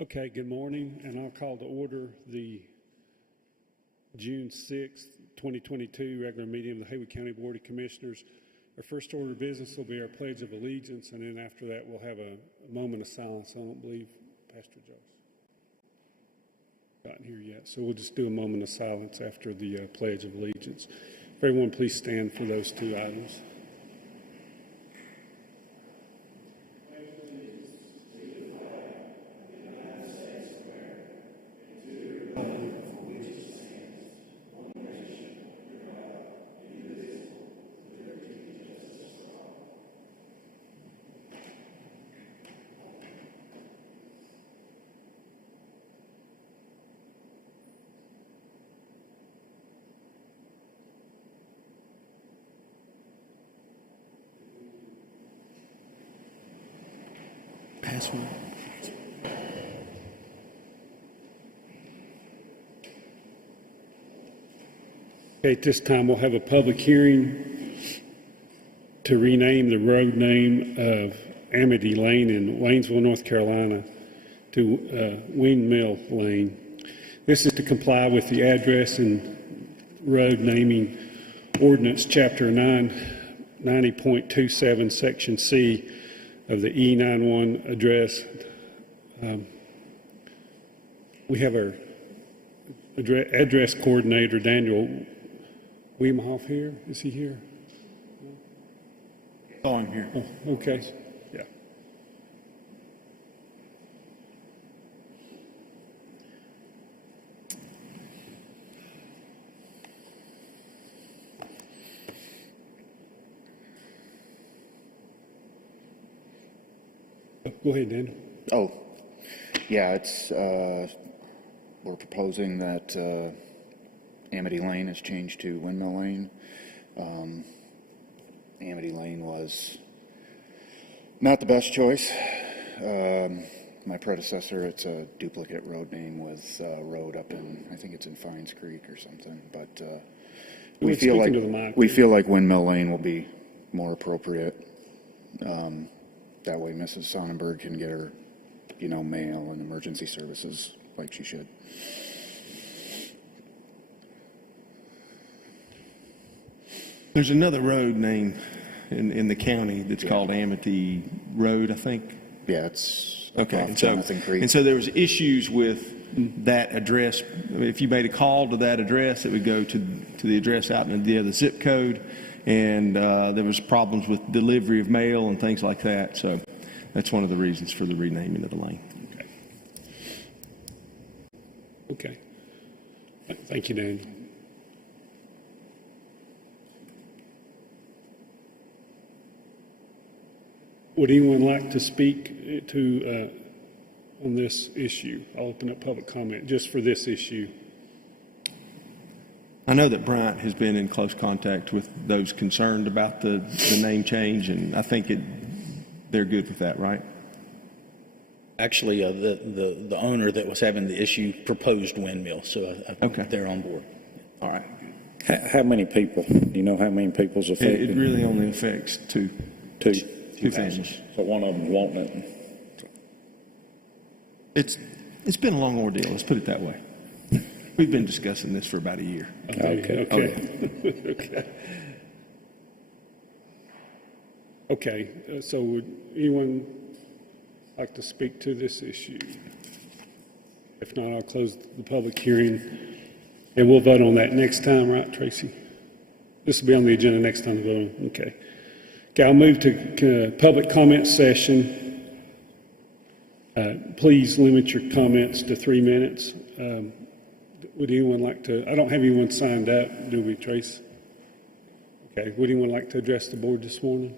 Okay, good morning, and I'll call to order the June 6th, 2022 regular meeting of the Haywood County Board of Commissioners. Our first order of business will be our Pledge of Allegiance, and then after that we'll have a moment of silence. I don't believe Pastor Joyce gotten here yet, so we'll just do a moment of silence after the Pledge of Allegiance. If everyone please stand for those two items. Password. Okay, at this time we'll have a public hearing to rename the road name of Amity Lane in Waynesville, North Carolina to Windmill Lane. This is to comply with the address and road naming Ordinance Chapter 90.27 Section C of the E91 address. We have our address coordinator, Daniel Weemhoff, here. Is he here? Oh, I'm here. Oh, okay. Yeah. Go ahead, Dan. Oh, yeah, it's, we're proposing that Amity Lane is changed to Windmill Lane. Amity Lane was not the best choice. My predecessor, it's a duplicate road name with road up in, I think it's in Fines Creek or something, but we feel like Windmill Lane will be more appropriate. That way Mrs. Sonnenberg can get her, mail and emergency services like she should. There's another road name in the county that's called Amity Road, I think. Yeah, it's okay. Jonathan Creek. And so there was issues with that address. If you made a call to that address, it would go to the address out in the other zip code. And there was problems with delivery of mail and things like that. So that's one of the reasons for the renaming of the lane. Okay. Thank you, Dan. Would anyone like to speak to on this issue? I'll open up public comment just for this issue. I know that Bryant has been in close contact with those concerned about the name change, and I think they're good with that, right? Actually, the owner that was having the issue proposed Windmill, so I think they're on board. All right. How many people? Do you know how many people's affected? It really only affects two families. So one of them wanting it. It's been a long ordeal. Let's put it that way. We've been discussing this for about a year. Okay. So would anyone like to speak to this issue? If not, I'll close the public hearing, and we'll vote on that next time, right, Tracy? This will be on the agenda next time to vote on. Okay. I'll move to public comment session. Please limit your comments to 3 minutes. Would anyone like to? I don't have anyone signed up, do we, Trace? Okay. Would anyone like to address the board this morning?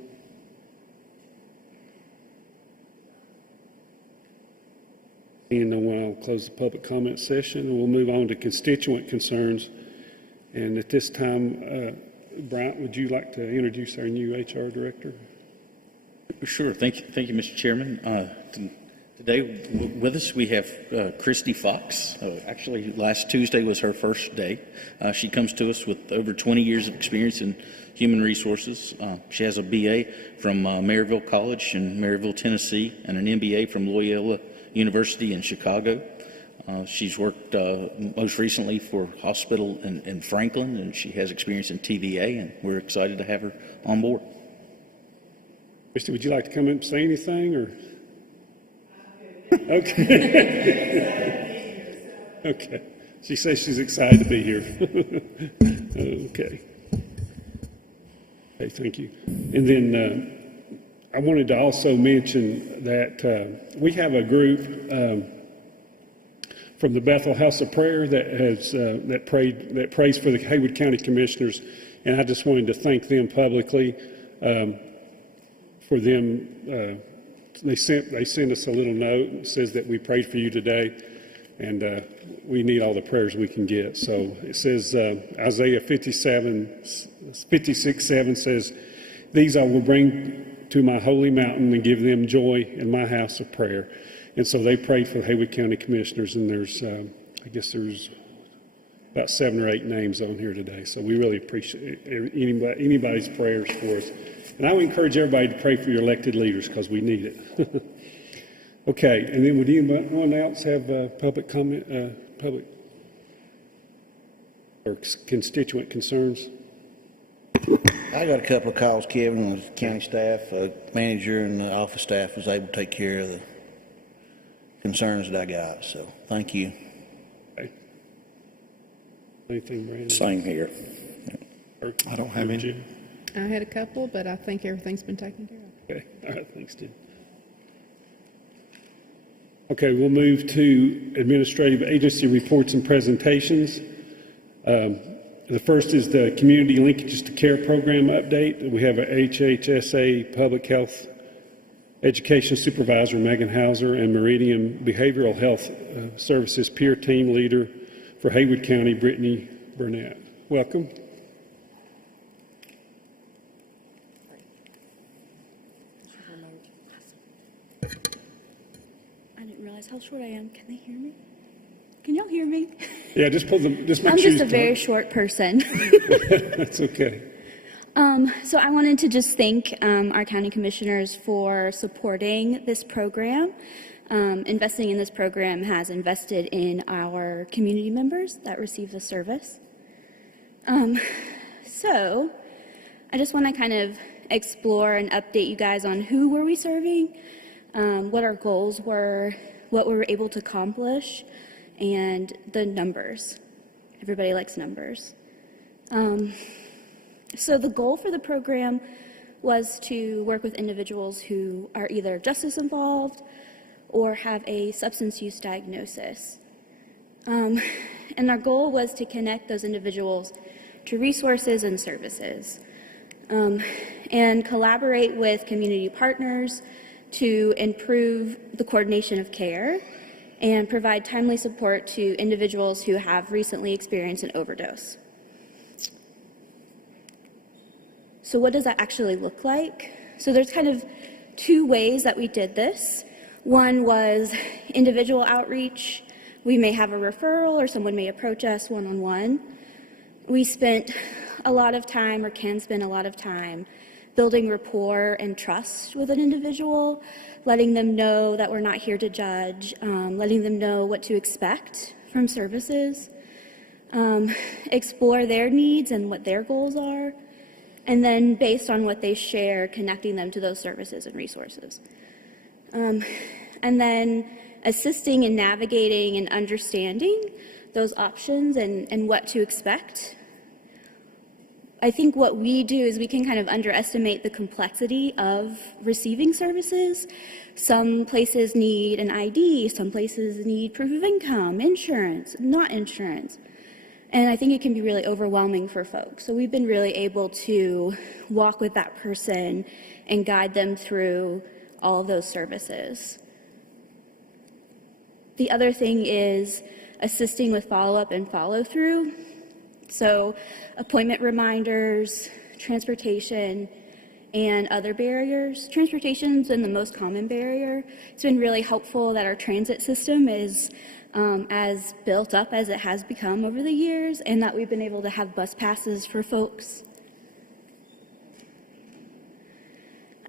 And then I'll close the public comment session, and we'll move on to constituent concerns. And at this time, Bryant, would you like to introduce our new HR director? Sure. Thank you, Mr. Chairman. Today with us we have Christy Fox. Actually, last Tuesday was her first day. She comes to us with over 20 years of experience in human resources. She has a BA from Maryville College in Maryville, Tennessee, and an MBA from Loyola University in Chicago. She's worked most recently for a hospital in Franklin, and she has experience in TVA, and we're excited to have her on board. Christy, would you like to come up and say anything, or? Okay. Okay. She says she's excited to be here. Okay. Okay, thank you. And then I wanted to also mention that we have a group from the Bethel House of Prayer that prays for the Haywood County Commissioners, and I just wanted to thank them publicly for them. They sent us a little note that says that we prayed for you today, and we need all the prayers we can get. So it says Isaiah 56:7 says, "These I will bring to my holy mountain and give them joy in my house of prayer." And so they prayed for the Haywood County Commissioners, and there's about 7 or 8 names on here today. So we really appreciate anybody's prayers for us. And I would encourage everybody to pray for your elected leaders because we need it. Okay, and then would anyone else have public comment, public or constituent concerns? I got a couple of calls, Kevin, with county staff, manager and the office staff was able to take care of the concerns that I got, so thank you. Okay. Anything, Brandon? Same here. I don't have any. I had a couple, but I think everything's been taken care of. Okay, all right, thanks, Tim. Okay, we'll move to administrative agency reports and presentations. The first is the Community Linkages to Care Program update. We have a HHSA Public Health Education Supervisor, Megan Hauser, and Meridian Behavioral Health Services Peer Team Leader for Haywood County, Brittany Burnett. Welcome. I didn't realize how short I am. Can they hear me? Can y'all hear me? Yeah, just make I'm sure just a very short person. That's okay. So I wanted to just thank our county commissioners for supporting this program. Investing in this program has invested in our community members that receive the service. So I just want to kind of explore and update you guys on who were we serving, what our goals were, what we were able to accomplish, and the numbers. Everybody likes numbers. So the goal for the program was to work with individuals who are either justice involved or have a substance use diagnosis. And our goal was to connect those individuals to resources and services, and collaborate with community partners to improve the coordination of care and provide timely support to individuals who have recently experienced an overdose. So what does that actually look like? So there's kind of 2 ways that we did this. One was individual outreach. We may have a referral or someone may approach us one-on-one. We spent a lot of time, or can spend a lot of time, building rapport and trust with an individual, letting them know that we're not here to judge, letting them know what to expect from services, explore their needs and what their goals are, and then based on what they share, connecting them to those services and resources. And then assisting in navigating and understanding those options and what to expect. I think what we do is we can kind of underestimate the complexity of receiving services. Some places need an ID, some places need proof of income, insurance, not insurance. And I think it can be really overwhelming for folks. So we've been really able to walk with that person and guide them through all of those services. The other thing is assisting with follow-up and follow-through. So appointment reminders, transportation, and other barriers. Transportation's been the most common barrier. It's been really helpful that our transit system is as built up as it has become over the years, and that we've been able to have bus passes for folks.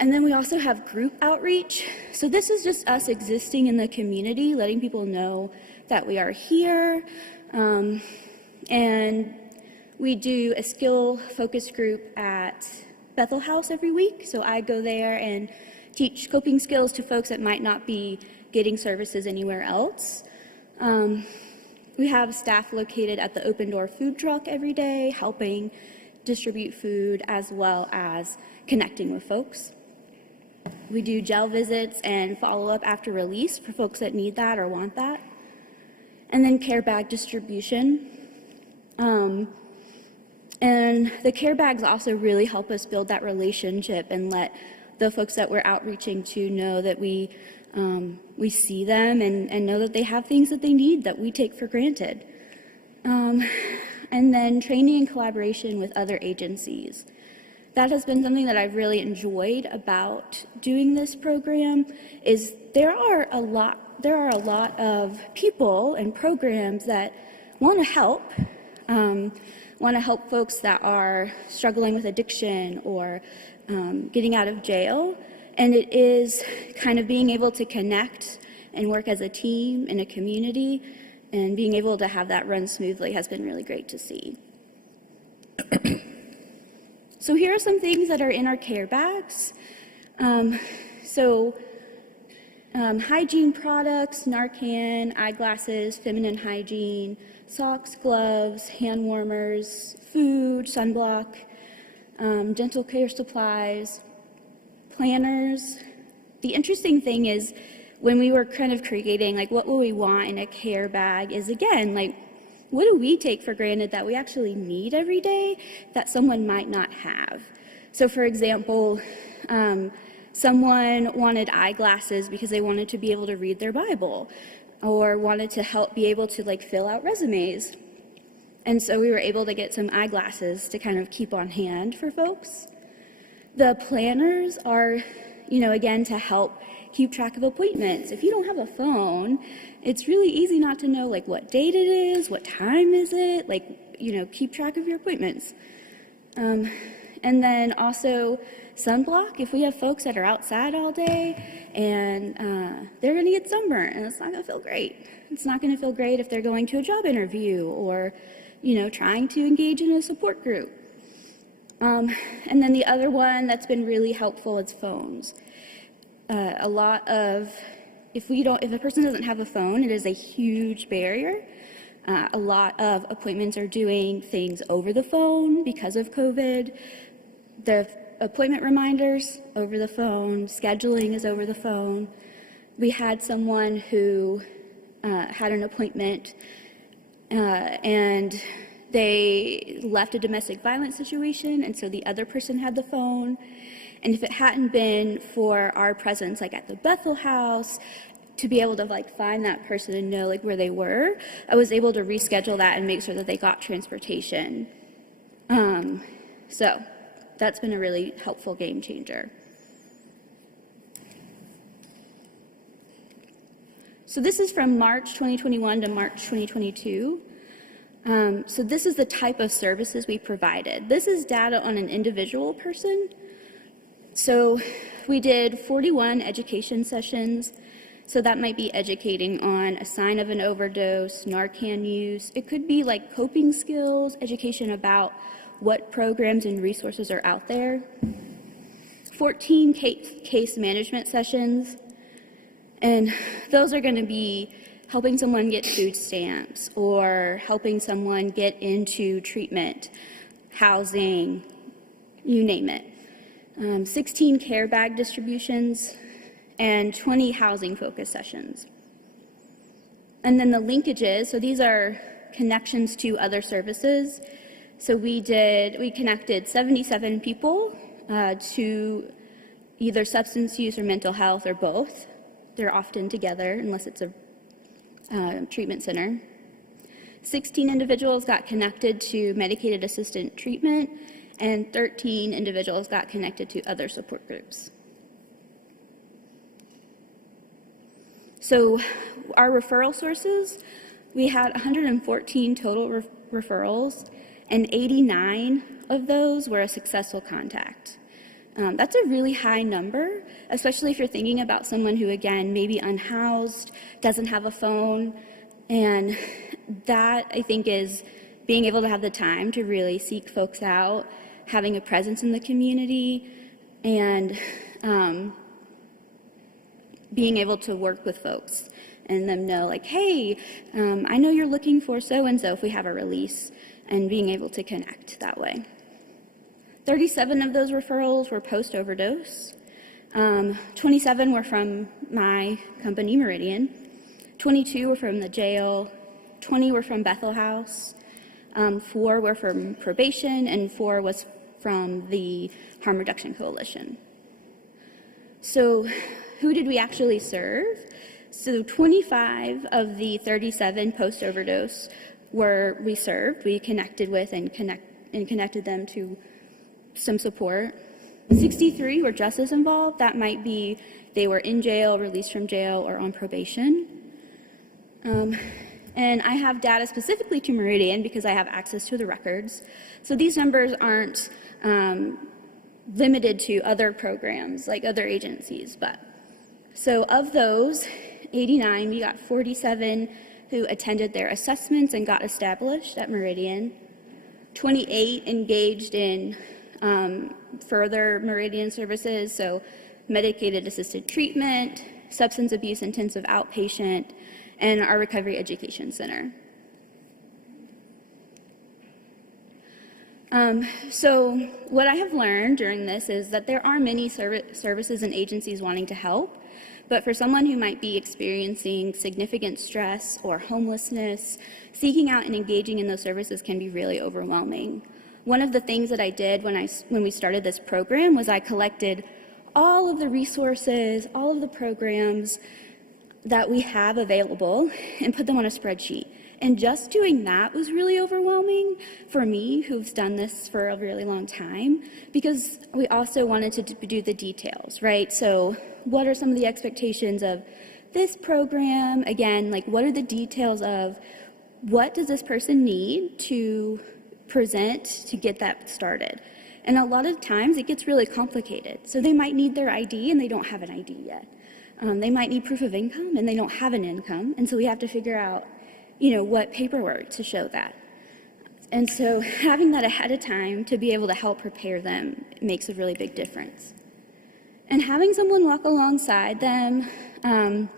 And then we also have group outreach. So this is just us existing in the community, letting people know that we are here. And we do a skill focus group at Bethel House every week. So I go there and teach coping skills to folks that might not be getting services anywhere else. We have staff located at the Open Door food truck every day, helping distribute food as well as connecting with folks. We do jail visits and follow-up after release for folks that need that or want that. And then care bag distribution. And the care bags also really help us build that relationship and let the folks that we're outreaching to know that we see them and know that they have things that they need that we take for granted. And then training and collaboration with other agencies. That has been something that I've really enjoyed about doing this program. Is there are a lot of people and programs that want to help folks that are struggling with addiction or getting out of jail. And it is kind of being able to connect and work as a team in a community, and being able to have that run smoothly has been really great to see. So here are some things that are in our care bags. Hygiene products, Narcan, eyeglasses, feminine hygiene, socks, gloves, hand warmers, food, sunblock, dental care supplies, planners. The interesting thing is, when we were kind of creating, like, what will we want in a care bag is, again, like, what do we take for granted that we actually need every day that someone might not have? So, for example, someone wanted eyeglasses because they wanted to be able to read their Bible, or wanted to help be able to, like, fill out resumes. And so we were able to get some eyeglasses to kind of keep on hand for folks. The planners are, again, to help keep track of appointments. If you don't have a phone, it's really easy not to know, like, what date it is, what time is it, like, keep track of your appointments. And then also sunblock. If we have folks that are outside all day and they're going to get sunburned, and it's not going to feel great. It's not going to feel great if they're going to a job interview or, trying to engage in a support group. And then the other one that's been really helpful is phones. If a person doesn't have a phone, it is a huge barrier. A lot of appointments are doing things over the phone because of COVID. The appointment reminders over the phone, scheduling is over the phone. We had someone who had an appointment and they left a domestic violence situation, and so the other person had the phone. And if it hadn't been for our presence, like at the Bethel House, to be able to, like, find that person and know, like, where they were, I was able to reschedule that and make sure that they got transportation. So that's been a really helpful game changer. So this is from March 2021 to March 2022. So this is the type of services we provided. This is data on an individual person. So we did 41 education sessions. So that might be educating on a sign of an overdose, Narcan use. It could be like coping skills, education about what programs and resources are out there. 14 case management sessions. And those are going to be helping someone get food stamps or helping someone get into treatment, housing, you name it. 16 care bag distributions and 20 housing focus sessions. And then the linkages, so these are connections to other services. So we connected 77 people to either substance use or mental health or both. They're often together unless it's a treatment center. 16 individuals got connected to medicated assisted treatment, and 13 individuals got connected to other support groups. So our referral sources, we had 114 total referrals, and 89 of those were a successful contact. That's a really high number, especially if you're thinking about someone who, again, may be unhoused, doesn't have a phone, and that, I think, is being able to have the time to really seek folks out, having a presence in the community, and being able to work with folks and them know, like, hey, I know you're looking for so-and-so if we have a release, and being able to connect that way. 37 of those referrals were post-overdose. 27 were from my company, Meridian. 22 were from the jail. 20 were from Bethel House. 4 were from probation, and 4 was from the Harm Reduction Coalition. So who did we actually serve? So 25 of the 37 post-overdose we served. We connected with and connected them to some support. 63 were justice involved. That might be they were in jail, released from jail, or on probation. And I have data specifically to Meridian because I have access to the records. So these numbers aren't limited to other programs like other agencies. So of those 89, we got 47 who attended their assessments and got established at Meridian. 28 engaged in further Meridian services, so medicated assisted treatment, substance abuse intensive outpatient, and our recovery education center. So what I have learned during this is that there are many services and agencies wanting to help, but for someone who might be experiencing significant stress or homelessness, seeking out and engaging in those services can be really overwhelming. One of the things that I did when we started this program was I collected all of the resources, all of the programs that we have available and put them on a spreadsheet. And just doing that was really overwhelming for me, who's done this for a really long time, because we also wanted to do the details, right? So what are some of the expectations of this program? Again, like, what are the details of what does this person need to present to get that started? And a lot of times it gets really complicated. So they might need their ID and they don't have an ID yet. They might need proof of income and they don't have an income. And so we have to figure out, what paperwork to show that. And so having that ahead of time to be able to help prepare them makes a really big difference. And having someone walk alongside them and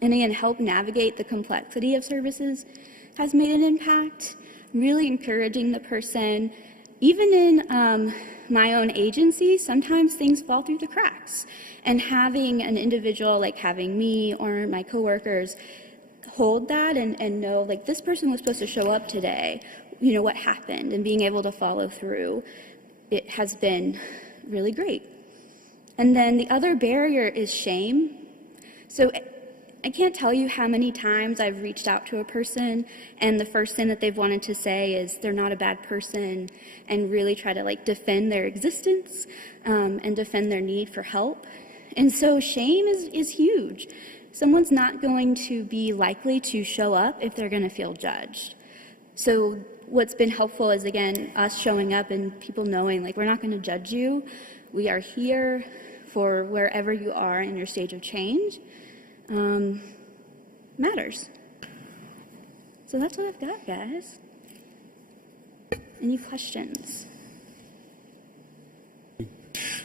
again, help navigate the complexity of services has made an impact, really encouraging the person. Even in my own agency, sometimes things fall through the cracks. And having an individual, like having me or my coworkers, hold that and know, like, this person was supposed to show up today, what happened, and being able to follow through, it has been really great. And then the other barrier is shame. So I can't tell you how many times I've reached out to a person and the first thing that they've wanted to say is they're not a bad person, and really try to defend their existence and defend their need for help. And so shame is huge. Someone's not going to be likely to show up if they're going to feel judged. So what's been helpful is, again, us showing up and people knowing, we're not going to judge you. We are here for wherever you are in your stage of change. Matters. So that's what I've got, guys. Any questions?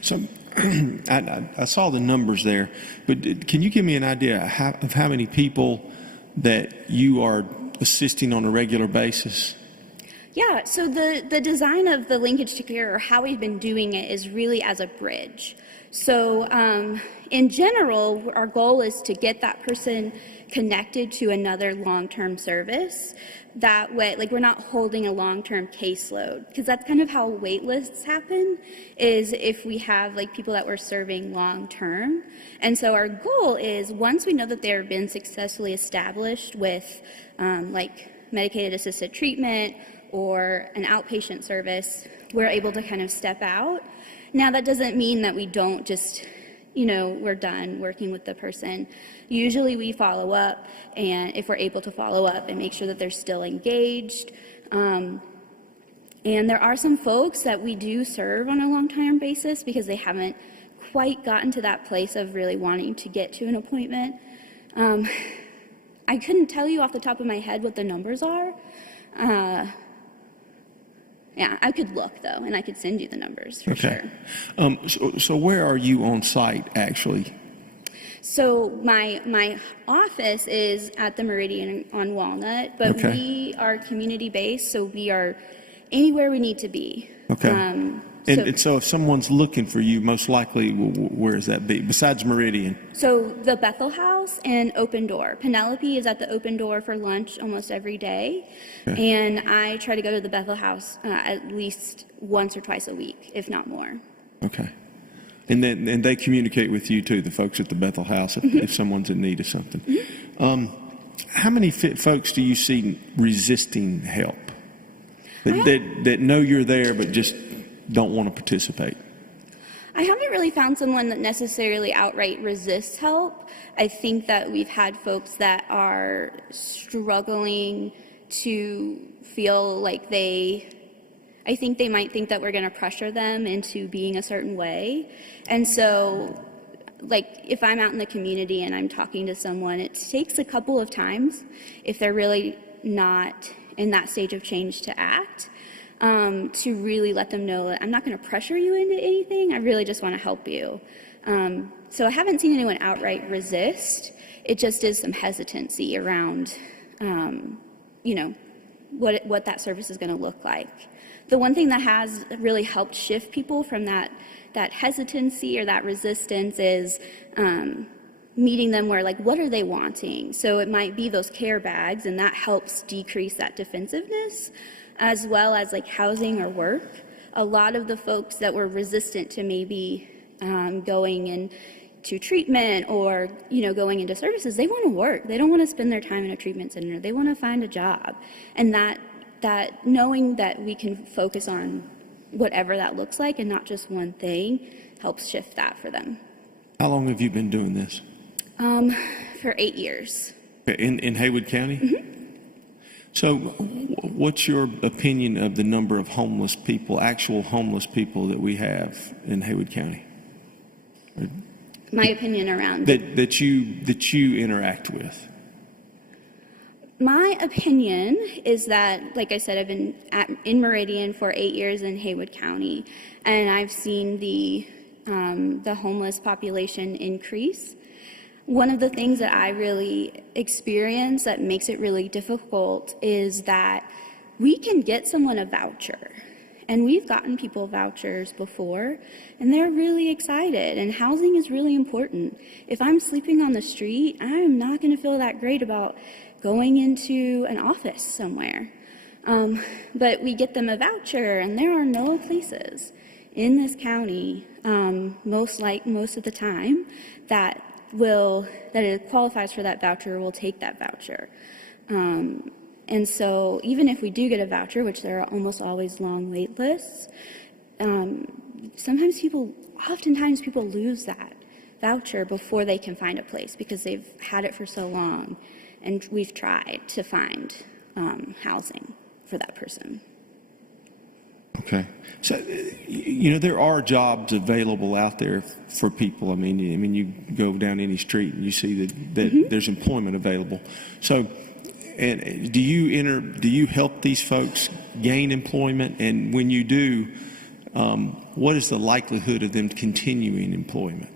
So I saw the numbers there, but can you give me an idea of how many people that you are assisting on a regular basis? Yeah, so the design of the linkage to care, or how we've been doing it, is really as a bridge. So in general, our goal is to get that person connected to another long-term service. That way, we're not holding a long-term caseload, because that's kind of how wait lists happen, is if we have people that we're serving long-term. And so our goal is, once we know that they've been successfully established with medicated assisted treatment or an outpatient service, we're able to kind of step out. Now, that doesn't mean that we don't just, we're done working with the person. Usually we follow up, and if we're able to follow up and make sure that they're still engaged, And there are some folks that we do serve on a long-term basis because they haven't quite gotten to that place of really wanting to get to an appointment. I couldn't tell you off the top of my head what the numbers are. Yeah, I could look though, and I could send you the numbers for sure. So where are you on site actually? So my office is at the Meridian on Walnut, but we are community-based, so we are anywhere we need to be. Okay. And so if someone's looking for you, most likely, where is that be, besides Meridian? So the Bethel House and Open Door. Penelope is at the Open Door for lunch almost every day, and I try to go to the Bethel House at least once or twice a week, if not more. Okay. And they communicate with you too, the folks at the Bethel House, if someone's in need of something. How many folks do you see resisting help? That know you're there but just don't want to participate? I haven't really found someone that necessarily outright resists help. I think that we've had folks that are struggling to feel like I think they might think that we're going to pressure them into being a certain way. And so, like, if I'm out in the community and I'm talking to someone, it takes a couple of times, if they're really not in that stage of change, to act, to really let them know that I'm not going to pressure you into anything. I really just want to help you. So I haven't seen anyone outright resist. It just is some hesitancy around, what that service is going to look like. The one thing that has really helped shift people from that hesitancy or that resistance is meeting them where, like, what are they wanting? So it might be those care bags, and that helps decrease that defensiveness, as well as like housing or work. A lot of the folks that were resistant to maybe going into treatment or going into services, they want to work. They don't want to spend their time in a treatment center. They want to find a job, and that knowing that we can focus on whatever that looks like and not just one thing helps shift that for them. How long have you been doing this? For 8 years. In Haywood County? So what's your opinion of the number of homeless people, actual homeless people that we have in Haywood County? My opinion around that you interact with? My opinion is that, like I said, I've been in Meridian for 8 years in Haywood County, and I've seen the homeless population increase. One of the things that I really experience that makes it really difficult is that we can get someone a voucher. And we've gotten people vouchers before, and they're really excited, and housing is really important. If I'm sleeping on the street, I'm not going to feel that great about going into an office somewhere. But we get them a voucher, and there are no places in this county, most of the time, that it qualifies for that voucher, will take that voucher. And so even if we do get a voucher, which there are almost always long wait lists, oftentimes people lose that voucher before they can find a place because they've had it for so long, and we've tried to find housing for that person. Okay. So, there are jobs available out there for people. I mean, you go down any street and you see that there's employment available. So, and do you help these folks gain employment? And when you do, what is the likelihood of them continuing employment?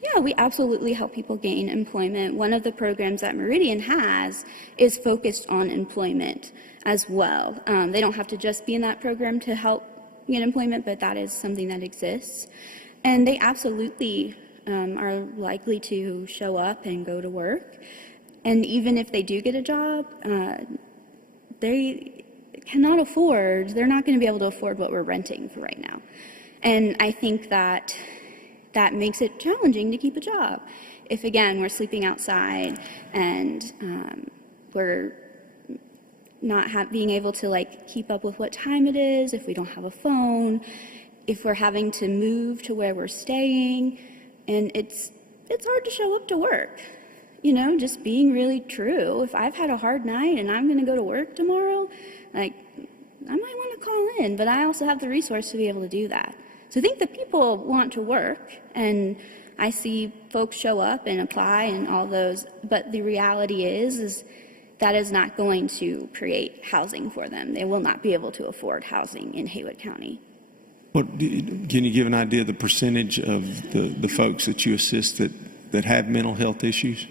Yeah, we absolutely help people gain employment. One of the programs that Meridian has is focused on employment as well. They don't have to just be in that program to help get employment, but that is something that exists. And they absolutely are likely to show up and go to work. And even if they do get a job, they cannot afford, they're not going to be able to afford what we're renting for right now. And I think that makes it challenging to keep a job. If, again, we're sleeping outside and we're not being able to keep up with what time it is, if we don't have a phone, if we're having to move to where we're staying, and it's hard to show up to work. Just being really true. If I've had a hard night and I'm going to go to work tomorrow, I might want to call in, but I also have the resource to be able to do that. So I think the people want to work, and I see folks show up and apply and all those, but the reality is that is not going to create housing for them. They will not be able to afford housing in Haywood County. Can you give an idea of the percentage of the folks that you assist that have mental health issues?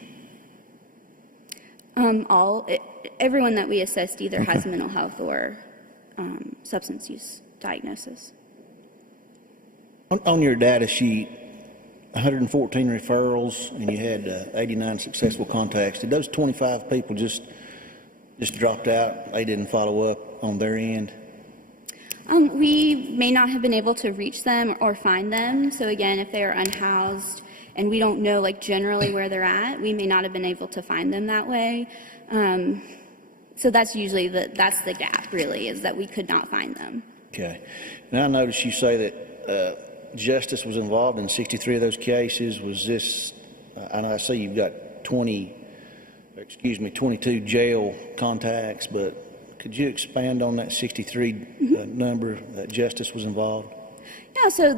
Everyone that we assist either has mental health or substance use diagnosis. On your data sheet, 114 referrals, and you had 89 successful contacts. Did those 25 people just dropped out? They didn't follow up on their end? We may not have been able to reach them or find them. So again, if they are unhoused and we don't know like generally where they're at, we may not have been able to find them that way. So that's usually that's the gap really, is that we could not find them. Okay. And I noticed you say that justice was involved in 63 of those cases. Was this, I know I see you've got 22 jail contacts, but could you expand on that 63 number that justice was involved? Yeah, so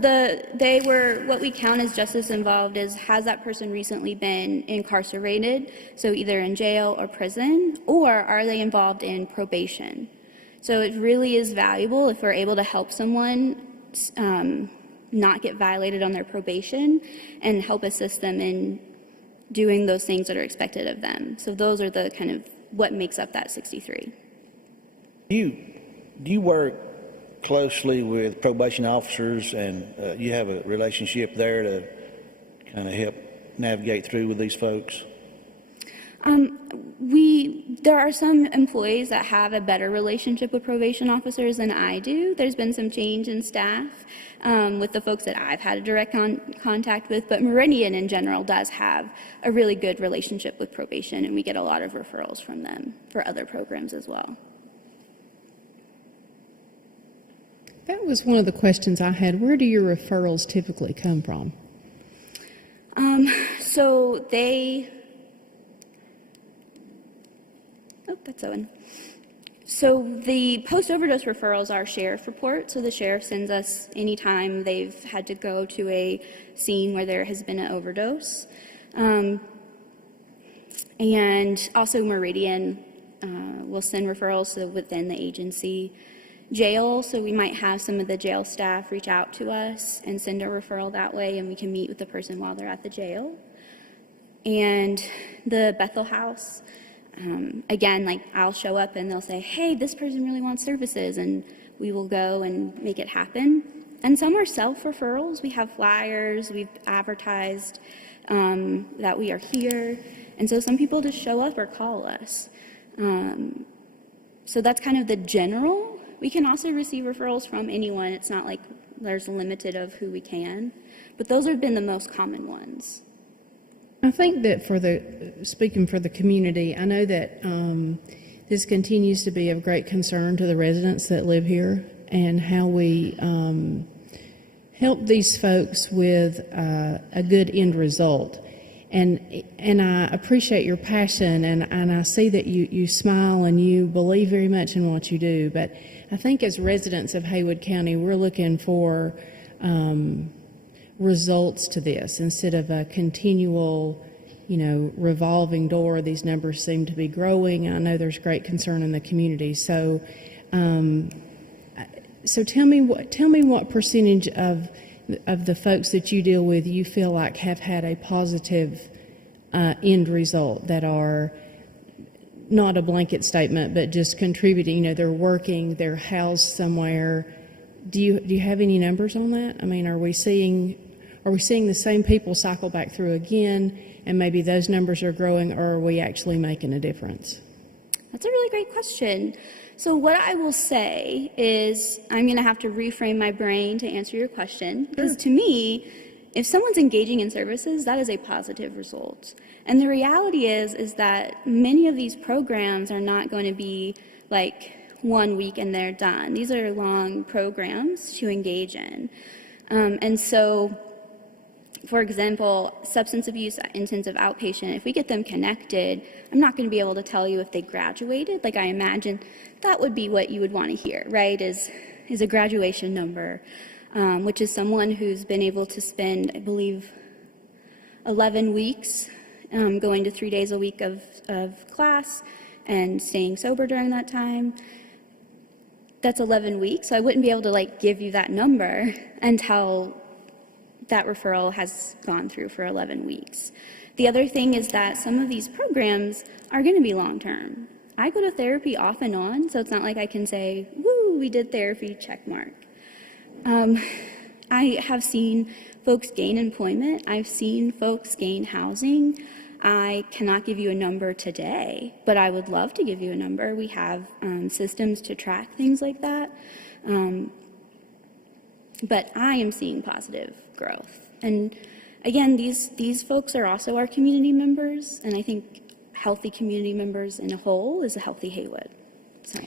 what we count as justice involved is, has that person recently been incarcerated, so either in jail or prison, or are they involved in probation? So it really is valuable if we're able to help someone not get violated on their probation and help assist them in doing those things that are expected of them. So those are the kind of what makes up that 63. Do you work closely with probation officers, and you have a relationship there to kind of help navigate through with these folks? There are some employees that have a better relationship with probation officers than I do. There's been some change in staff with the folks that I've had a direct contact with, but Meridian in general does have a really good relationship with probation, and we get a lot of referrals from them for other programs as well. That was one of the questions I had. Where do your referrals typically come from? So they... Oh, that's Owen. So the post-overdose referrals are sheriff reports. So the sheriff sends us anytime they've had to go to a scene where there has been an overdose. And also Meridian will send referrals to within the agency. Jail, so we might have some of the jail staff reach out to us and send a referral that way, and we can meet with the person while they're at the jail. And the Bethel House, again, like I'll show up and they'll say, hey, this person really wants services, and we will go and make it happen. And some are self-referrals. We have flyers, we've advertised that we are here, and so some people just show up or call us. So that's kind of the general. We can also receive referrals from anyone. It's not like there's limited of who we can, but those have been the most common ones. I think that speaking for the community, I know that this continues to be of great concern to the residents that live here, and how we help these folks with a good end result. And I appreciate your passion, and I see that you smile and you believe very much in what you do. But I think as residents of Haywood County, we're looking for results to this instead of a continual, revolving door. These numbers seem to be growing. I know there's great concern in the community. So tell me what percentage of the folks that you deal with you feel like have had a positive end result, that are not a blanket statement, but just contributing. They're working, they're housed somewhere. Do you have any numbers on that? I mean, are we seeing the same people cycle back through again, and maybe those numbers are growing, or are we actually making a difference? That's a really great question. So what I will say is, I'm going to have to reframe my brain to answer your question, because to me, if someone's engaging in services, that is a positive result. And the reality is that many of these programs are not going to be like 1 week and they're done. These are long programs to engage in. And so For example, substance abuse intensive outpatient, if we get them connected, I'm not going to be able to tell you if they graduated. Like, I imagine that would be what you would want to hear, right, is a graduation number, which is someone who's been able to spend, I believe, 11 weeks going to 3 days a week of class and staying sober during that time. That's 11 weeks, so I wouldn't be able to, like, give you that number until that referral has gone through for 11 weeks. The other thing is that some of these programs are going to be long-term. I go to therapy off and on, so it's not like I can say, woo, we did therapy, check mark. I have seen folks gain employment. I've seen folks gain housing. I cannot give you a number today, but I would love to give you a number. We have systems to track things like that. But I am seeing positive growth. And again, these folks are also our community members, and I think healthy community members in a whole is a healthy Haywood. So.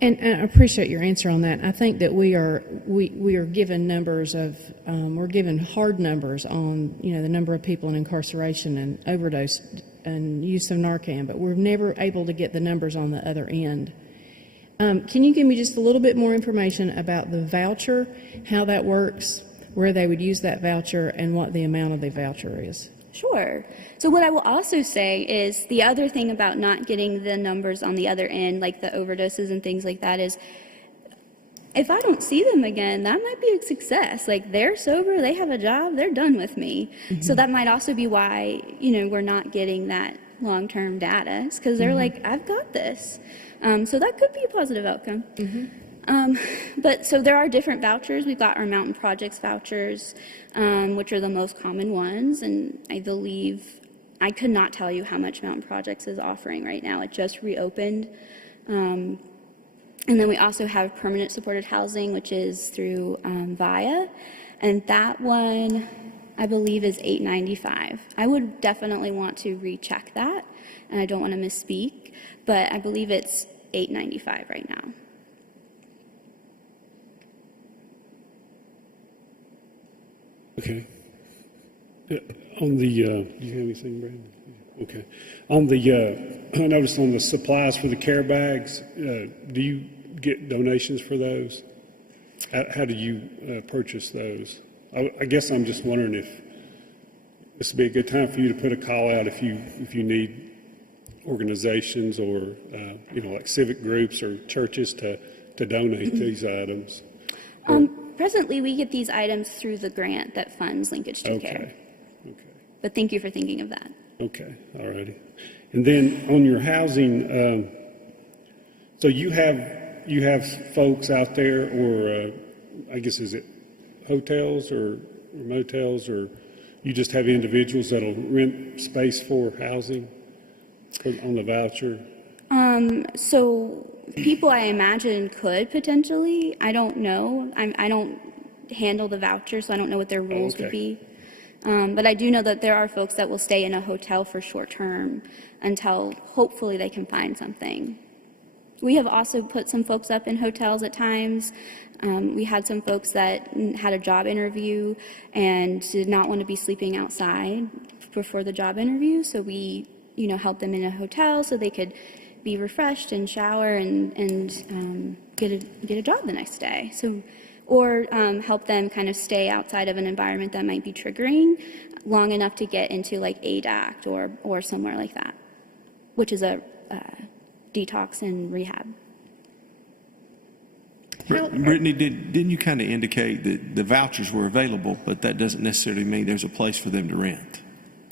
And I appreciate your answer on that. I think that we are given numbers of, we're given hard numbers on, the number of people in incarceration and overdose and use of Narcan, but we're never able to get the numbers on the other end. Can you give me just a little bit more information about the voucher, how that works, where they would use that voucher, and what the amount of the voucher is? Sure. So what I will also say is the other thing about not getting the numbers on the other end, like the overdoses and things like that, is if I don't see them again, that might be a success. Like, they're sober, they have a job, they're done with me. Mm-hmm. So that might also be why, we're not getting that long-term data, because they're like, I've got this. So that could be a positive outcome. But so there are different vouchers. We've got our Mountain Projects vouchers, which are the most common ones. And I believe, I could not tell you how much Mountain Projects is offering right now. It just reopened. And then we also have permanent supported housing, which is through VIA. And that one, I believe, is $8.95. I would definitely want to recheck that, and I don't want to misspeak, but I believe it's $8.95 right now. Okay. On the, do you have anything, Brandon? Okay. On the, I noticed on the supplies for the care bags, do you get donations for those? How do you purchase those? I guess I'm just wondering if this would be a good time for you to put a call out if you need organizations or, like civic groups or churches to donate these items. Presently, we get these items through the grant that funds linkage to care. Okay. But thank you for thinking of that. Okay, all righty. And then on your housing, so you have folks out there, or I guess is it hotels or motels, or you just have individuals that'll rent space for housing on the voucher? So people, I imagine, could potentially. I don't know. I don't handle the voucher, so I don't know what their rules would be. But I do know that there are folks that will stay in a hotel for short term until hopefully they can find something. We have also put some folks up in hotels at times. We had some folks that had a job interview and did not want to be sleeping outside before the job interview, so we, helped them in a hotel so they could be refreshed and shower and get a job the next day. So, or help them kind of stay outside of an environment that might be triggering long enough to get into like ADACT or somewhere like that, which is a detox and rehab. Brittany, didn't you kind of indicate that the vouchers were available, but that doesn't necessarily mean there's a place for them to rent?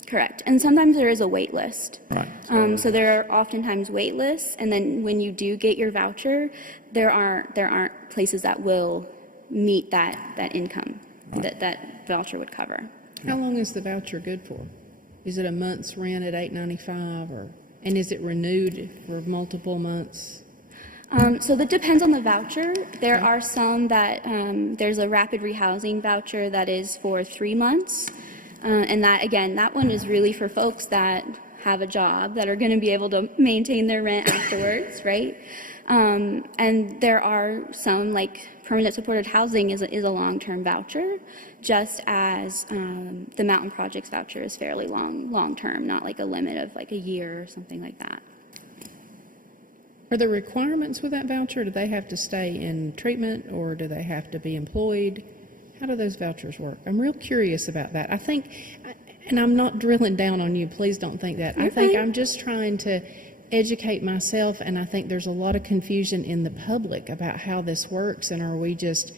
Correct. And sometimes there is a wait list. Right. So there are oftentimes wait lists, and then when you do get your voucher, there aren't places that will meet that income that voucher would cover. How long is the voucher good for? Is it a month's rent at $8.95, and is it renewed for multiple months? So that depends on the voucher. There are some that there's a rapid rehousing voucher that is for 3 months. And that one is really for folks that have a job, that are going to be able to maintain their rent afterwards, right? And there are some, like permanent supported housing is a long-term voucher, just as the Mountain Projects voucher is fairly long-term, not like a limit of like a year or something like that. Are the requirements with that voucher, do they have to stay in treatment or do they have to be employed? How do those vouchers work? I'm real curious about that. I think, and I'm not drilling down on you, please don't think that. I think I'm just trying to educate myself, and I think there's a lot of confusion in the public about how this works, and are we just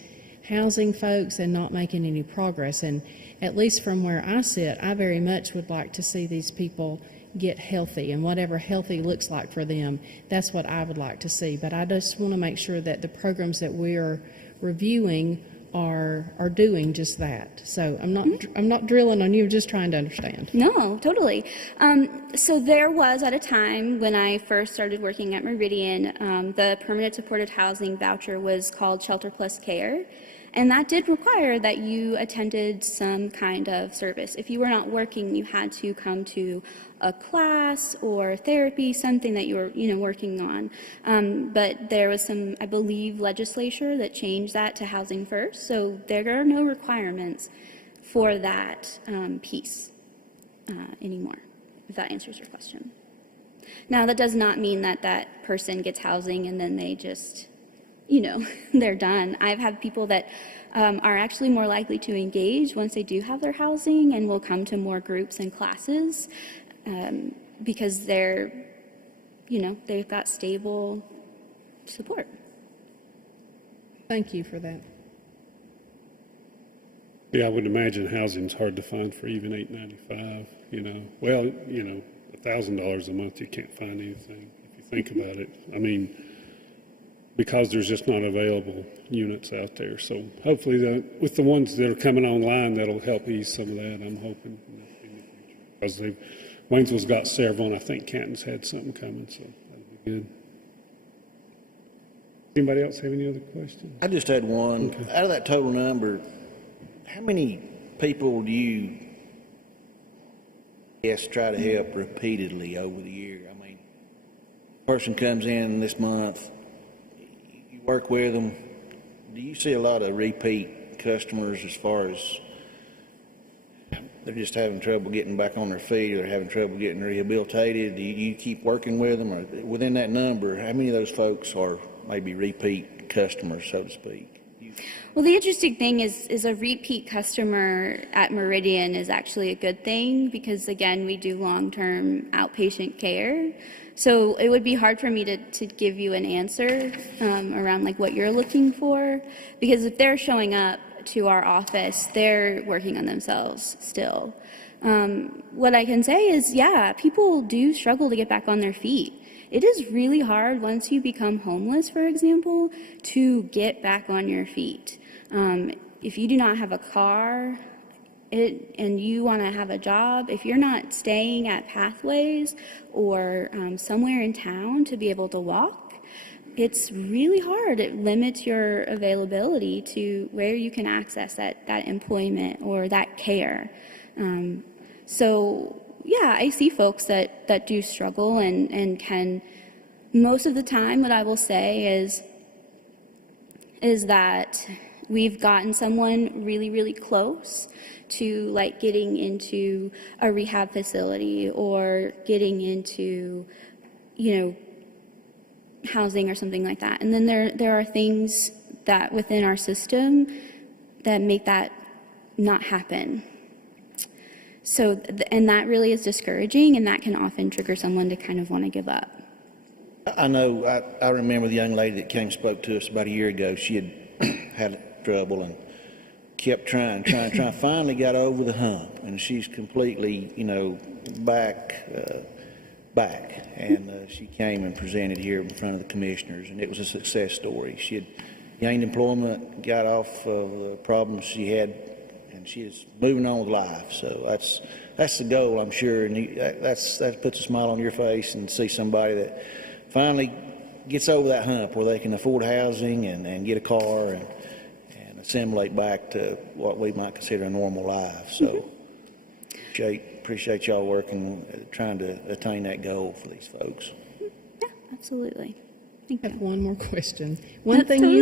housing folks and not making any progress? And at least from where I sit, I very much would like to see these people get healthy, and whatever healthy looks like for them, that's what I would like to see. But I just want to make sure that the programs that we're reviewing are doing just that. So I'm not drilling on you, just trying to understand. No, totally. So there was at a time when I first started working at Meridian, the permanent supported housing voucher was called Shelter Plus Care. And that did require that you attended some kind of service. If you were not working, you had to come to a class or therapy, something that you were, working on. But there was some, I believe, legislature that changed that to Housing First. So there are no requirements for that piece anymore, if that answers your question. Now, that does not mean that that person gets housing and then they just they're done. I've had people that are actually more likely to engage once they do have their housing and will come to more groups and classes because they've got stable support. Thank you for that. Yeah, I would imagine housing's hard to find for even $8.95. Well, $1,000 a month, you can't find anything if you think about it. I mean, because there's just not available units out there. So hopefully with the ones that are coming online, that'll help ease some of that, I'm hoping, in the future. Because Waynesville's got several, and I think Canton's had something coming, so that'll be good. Anybody else have any other questions? I just had one. Okay. Out of that total number, how many people do you try to help repeatedly over the year? I mean, person comes in this month, work with them. Do you see a lot of repeat customers as far as they're just having trouble getting back on their feet or they're having trouble getting rehabilitated? Do you keep working with them? Or within that number, how many of those folks are maybe repeat customers, so to speak? Well, the interesting thing is a repeat customer at Meridian is actually a good thing because, again, we do long-term outpatient care. So it would be hard for me to give you an answer around like what you're looking for, because if they're showing up to our office, they're working on themselves still. What I can say is, yeah, people do struggle to get back on their feet. It is really hard once you become homeless, for example, to get back on your feet. If you do not have a car, and you want to have a job, if you're not staying at Pathways or somewhere in town to be able to walk, it's really hard. It limits your availability to where you can access that employment or that care. So, yeah, I see folks that do struggle and can, most of the time what I will say is that we've gotten someone really, really close to like getting into a rehab facility or getting into, housing or something like that. And then there are things that within our system that make that not happen. So, and that really is discouraging, and that can often trigger someone to kind of want to give up. I know, I remember the young lady that came and spoke to us about a year ago. She had had trouble and kept trying, finally got over the hump, and she's completely, back. And she came and presented here in front of the commissioners, and it was a success story. She had gained employment, got off of the problems she had, and she is moving on with life. So that's the goal, I'm sure, and that puts a smile on your face and see somebody that finally gets over that hump where they can afford housing and get a car and assimilate back to what we might consider a normal life. So appreciate y'all working, trying to attain that goal for these folks. Yeah, absolutely. I have one more question. One That's thing totally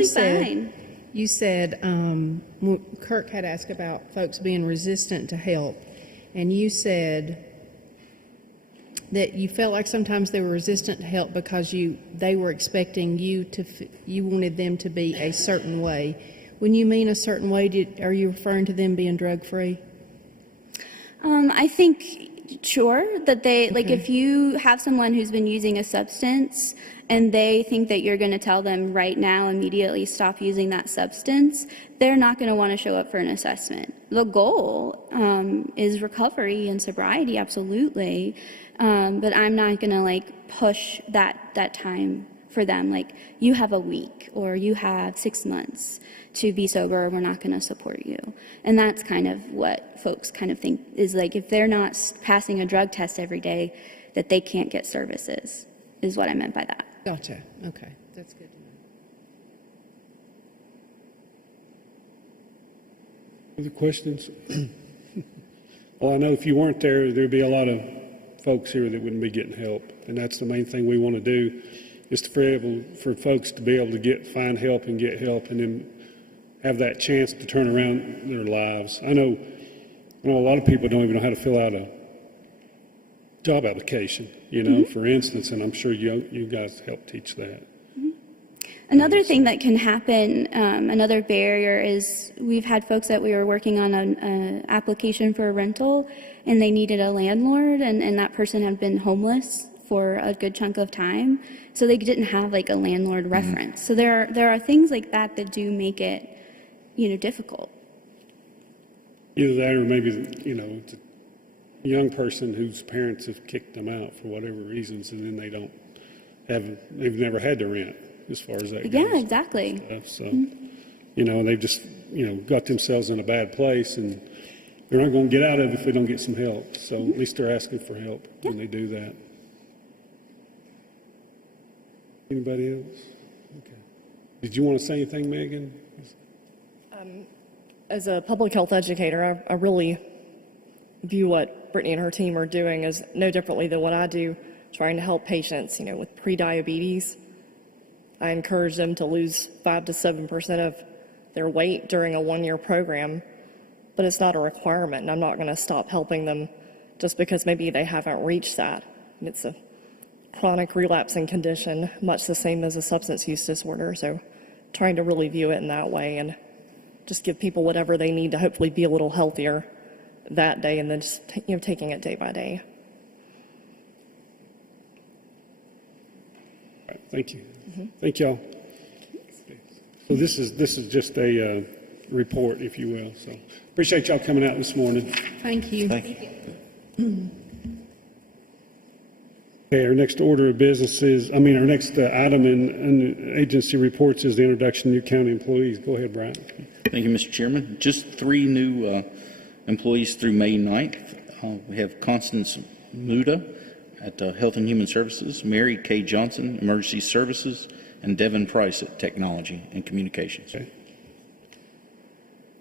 you said, fine. Kirk had asked about folks being resistant to help, and you said that you felt like sometimes they were resistant to help because they were expecting you you wanted them to be a certain way. When you mean a certain way, are you referring to them being drug-free? I think, sure, that they, like, if you have someone who's been using a substance and they think that you're going to tell them right now, immediately stop using that substance, they're not going to want to show up for an assessment. The goal is recovery and sobriety, absolutely, but I'm not going to, like, push that time for them. Like, you have a week or you have 6 months to be sober, we're not going to support you. And that's kind of what folks kind of think is, like, if they're not passing a drug test every day, that they can't get services, is what I meant by that. Gotcha. Okay. That's good to know. Other questions? Well, I know if you weren't there, there'd be a lot of folks here that wouldn't be getting help. And that's the main thing we want to do, is for folks to be able to find help and get help, and then have that chance to turn around their lives. I know a lot of people don't even know how to fill out a job application, for instance, and I'm sure you guys help teach that. Another thing that can happen, another barrier, is we've had folks that we were working on an application for a rental, and they needed a landlord, and that person had been homeless for a good chunk of time, so they didn't have, like, a landlord reference. So there are things like that that do make it, difficult. Either that, or maybe, it's a young person whose parents have kicked them out for whatever reasons, and then they've never had to rent, as far as that goes. Yeah, exactly. So, they've just, got themselves in a bad place, and they're not going to get out of it if they don't get some help. So at least they're asking for help when they do that. Anybody else? Okay. Did you want to say anything, Megan? As a public health educator, I really view what Brittany and her team are doing as no differently than what I do, trying to help patients, with prediabetes. I encourage them to lose 5 to 7% of their weight during a 1-year program, but it's not a requirement, and I'm not going to stop helping them just because maybe they haven't reached that. And it's a chronic relapsing condition, much the same as a substance use disorder, so trying to really view it in that way and just give people whatever they need to hopefully be a little healthier that day, and then just taking it day by day. All right, thank you. Thank y'all. So this is just a report, if you will. So appreciate y'all coming out this morning. Thank you. Okay, our next order of business our next item in agency reports is the introduction of new county employees. Go ahead, Brian. Thank you, Mr. Chairman. Just 3 new employees through May 9th. We have Constance Muda at Health and Human Services, Mary K. Johnson, Emergency Services, and Devin Price at Technology and Communications. Okay.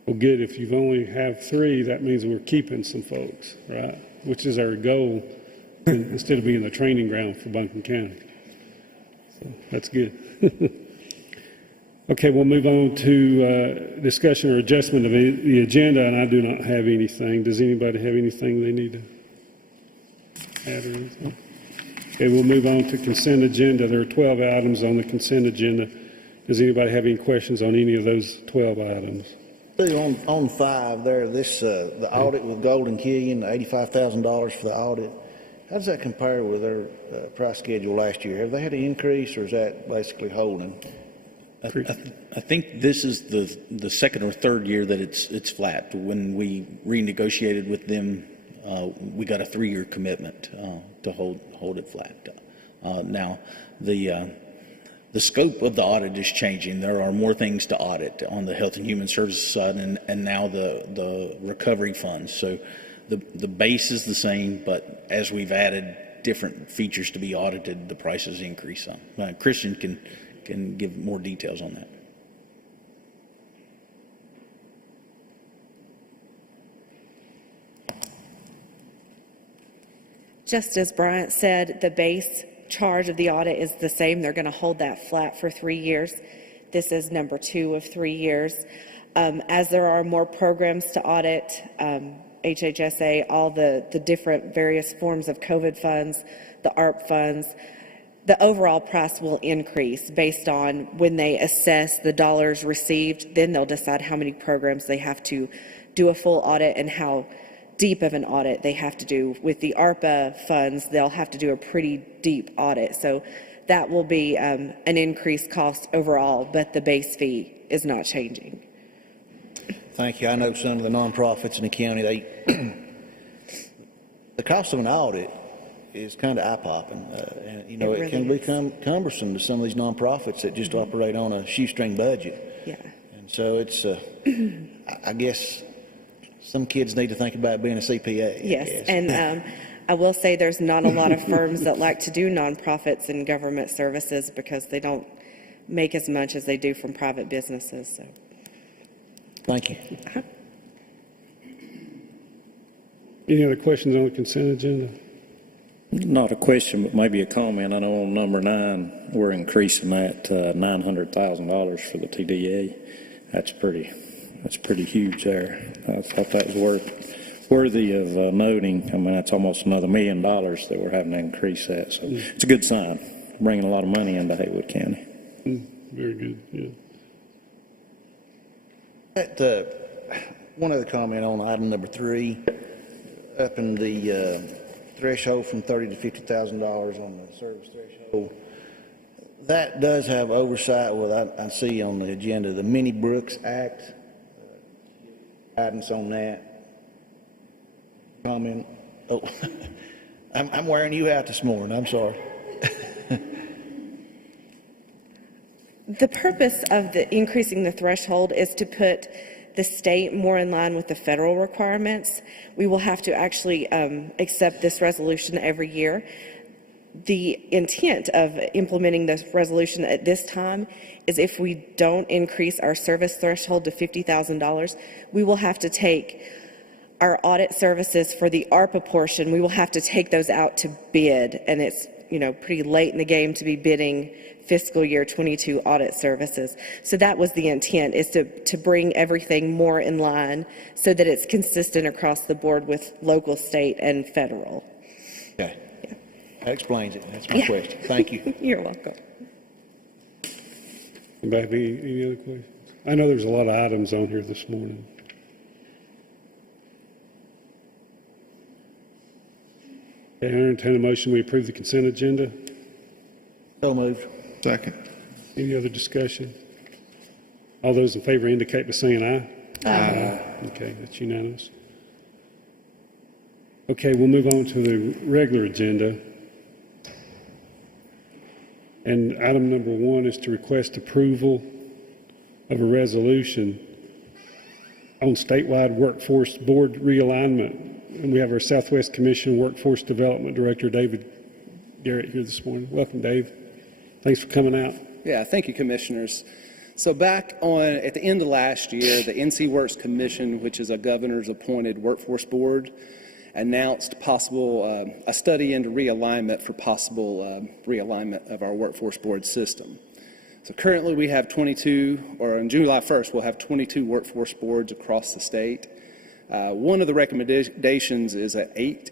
Well, good. If you've only have 3, that means we're keeping some folks, right? Which is our goal, instead of being the training ground for Buncombe County. So that's good. Okay, we'll move on to discussion or adjustment of the agenda, and I do not have anything. Does anybody have anything they need to add or anything? Okay, we'll move on to consent agenda. There are 12 items on the consent agenda. Does anybody have any questions on any of those 12 items? On 5 there, the audit with Golden Killian, the $85,000 for the audit, how does that compare with their price schedule last year? Have they had an increase, or is that basically holding? I think this is the second or third year that it's flat. When we renegotiated with them, we got a 3-year commitment to hold it flat. Now, the scope of the audit is changing. There are more things to audit on the Health and Human Services side, and now the recovery funds. So the base is the same, but as we've added different features to be audited, the prices increase some. Christian can give more details on that. Just as Bryant said, the base charge of the audit is the same. They're going to hold that flat for 3 years. This is number 2 of 3 years. As there are more programs to audit, HHSA, all the different various forms of COVID funds, the ARP funds, the overall price will increase based on when they assess the dollars received. Then they'll decide how many programs they have to do a full audit and how deep of an audit they have to do. With the ARPA funds, they'll have to do a pretty deep audit. So that will be an increased cost overall, but the base fee is not changing. Thank you. I know some of the nonprofits in the county, the cost of an audit is kind of eye-popping. And, you know, it can become cumbersome to some of these nonprofits that just operate on a shoestring budget. Yeah. And so it's, I guess, some kids need to think about being a CPA. Yes, and I will say there's not a lot of firms that like to do nonprofits and government services because they don't make as much as they do from private businesses. So. Thank you. Any other questions on the consent agenda? Not a question, but maybe a comment. I know on number 9, we're increasing that $900,000 for the TDA. That's pretty huge there. I thought that was worthy of noting. I mean, that's almost another $1 million that we're having to increase that. So it's a good sign, bringing a lot of money into Haywood County. Very good, yeah. One other comment on item number 3, up in the threshold from $30,000 to $50,000 on the service threshold. That does have oversight. Well, I see on the agenda the Minnie Brooks Act. Guidance on that. Comment. Oh, I'm wearing you out this morning. I'm sorry. The purpose of increasing the threshold is to put the state more in line with the federal requirements. We will have to actually accept this resolution every year. The intent of implementing this resolution at this time is if we don't increase our service threshold to $50,000, we will have to take our audit services for the ARPA portion, we will have to take those out to bid, and it's, you know, pretty late in the game to be bidding fiscal year 22 audit services. So that was the intent, is to bring everything more in line so that it's consistent across the board with local, state, and federal. Okay. Yeah. That explains it. That's my question. Thank you. You're welcome. Anybody have any other questions? I know there's a lot of items on here this morning. Okay, I entertain a motion, we approve the consent agenda. So moved. Second. Any other discussion? All those in favor indicate by saying aye. Aye. Okay, that's unanimous. Okay, we'll move on to the regular agenda. And item number 1 is to request approval of a resolution on statewide workforce board realignment. And we have our Southwest Commission Workforce Development Director, David Garrett, here this morning. Welcome, Dave. Thanks for coming out. Yeah, thank you, Commissioners. So back at the end of last year, the NC Works Commission, which is a governor's appointed workforce board, announced a study into realignment for possible realignment of our workforce board system. So currently we have 22, or on July 1st, we'll have 22 workforce boards across the state. One of the recommendations is that 8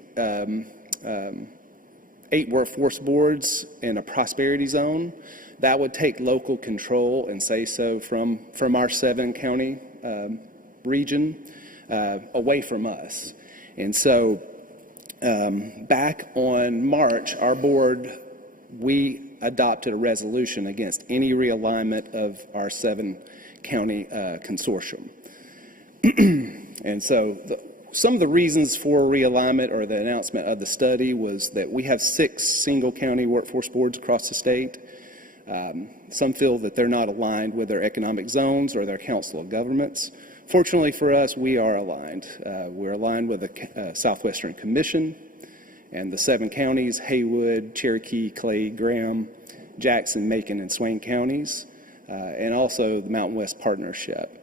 workforce boards in a prosperity zone. That would take local control and say so from our 7-county region away from us. And so back on March, our board, we adopted a resolution against any realignment of our 7-county consortium. And so some of the reasons for realignment or the announcement of the study was that we have 6 single-county workforce boards across the state. Some feel that they're not aligned with their economic zones or their council of governments. Fortunately for us, we are aligned. We're aligned with the Southwestern Commission and the 7 counties, Haywood, Cherokee, Clay, Graham, Jackson, Macon, and Swain counties, and also the Mountain West Partnership.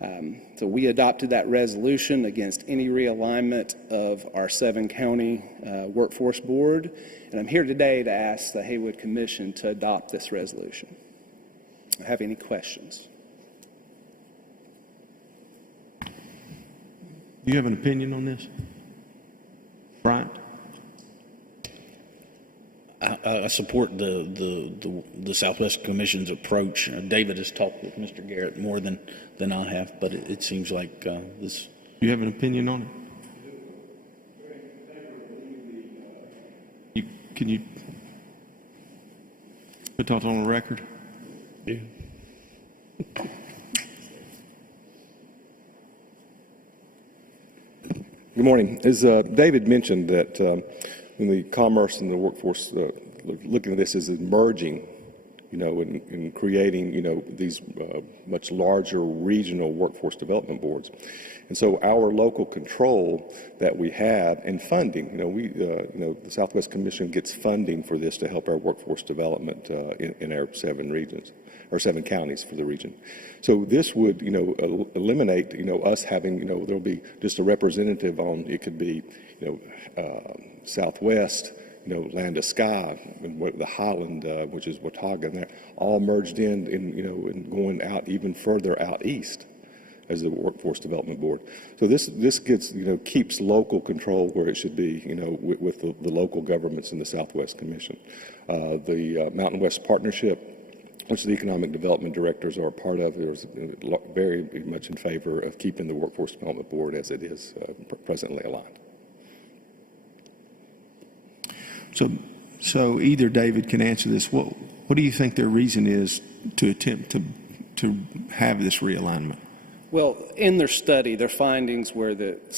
So we adopted that resolution against any realignment of our 7-county workforce board, and I'm here today to ask the Haywood Commission to adopt this resolution. Have any questions? Do you have an opinion on this, Bryant? I support the Southwest Commission's approach. David has talked with Mr. Garrett more than I have, but it seems like this. Do you have an opinion on it? Can you put that on the record? Yeah. Good morning. As David mentioned, that when the commerce and the workforce looking at this as merging, and creating, these much larger regional workforce development boards. And so our local control that we have and funding, the Southwest Commission gets funding for this to help our workforce development in our 7 regions, or 7 counties for the region. So this would, eliminate, us having, there'll be just a representative on, it could be, Southwest, Land to Sky, and the Highland, which is Watauga, and they're all merged in, and going out even further out east as the Workforce Development Board. So this gets, keeps local control where it should be, with the local governments in the Southwest Commission. The Mountain West Partnership, which the Economic Development Directors are a part of, is very much in favor of keeping the Workforce Development Board as it is presently aligned. So either David can answer this. What do you think their reason is to attempt to have this realignment? Well, in their study, their findings were that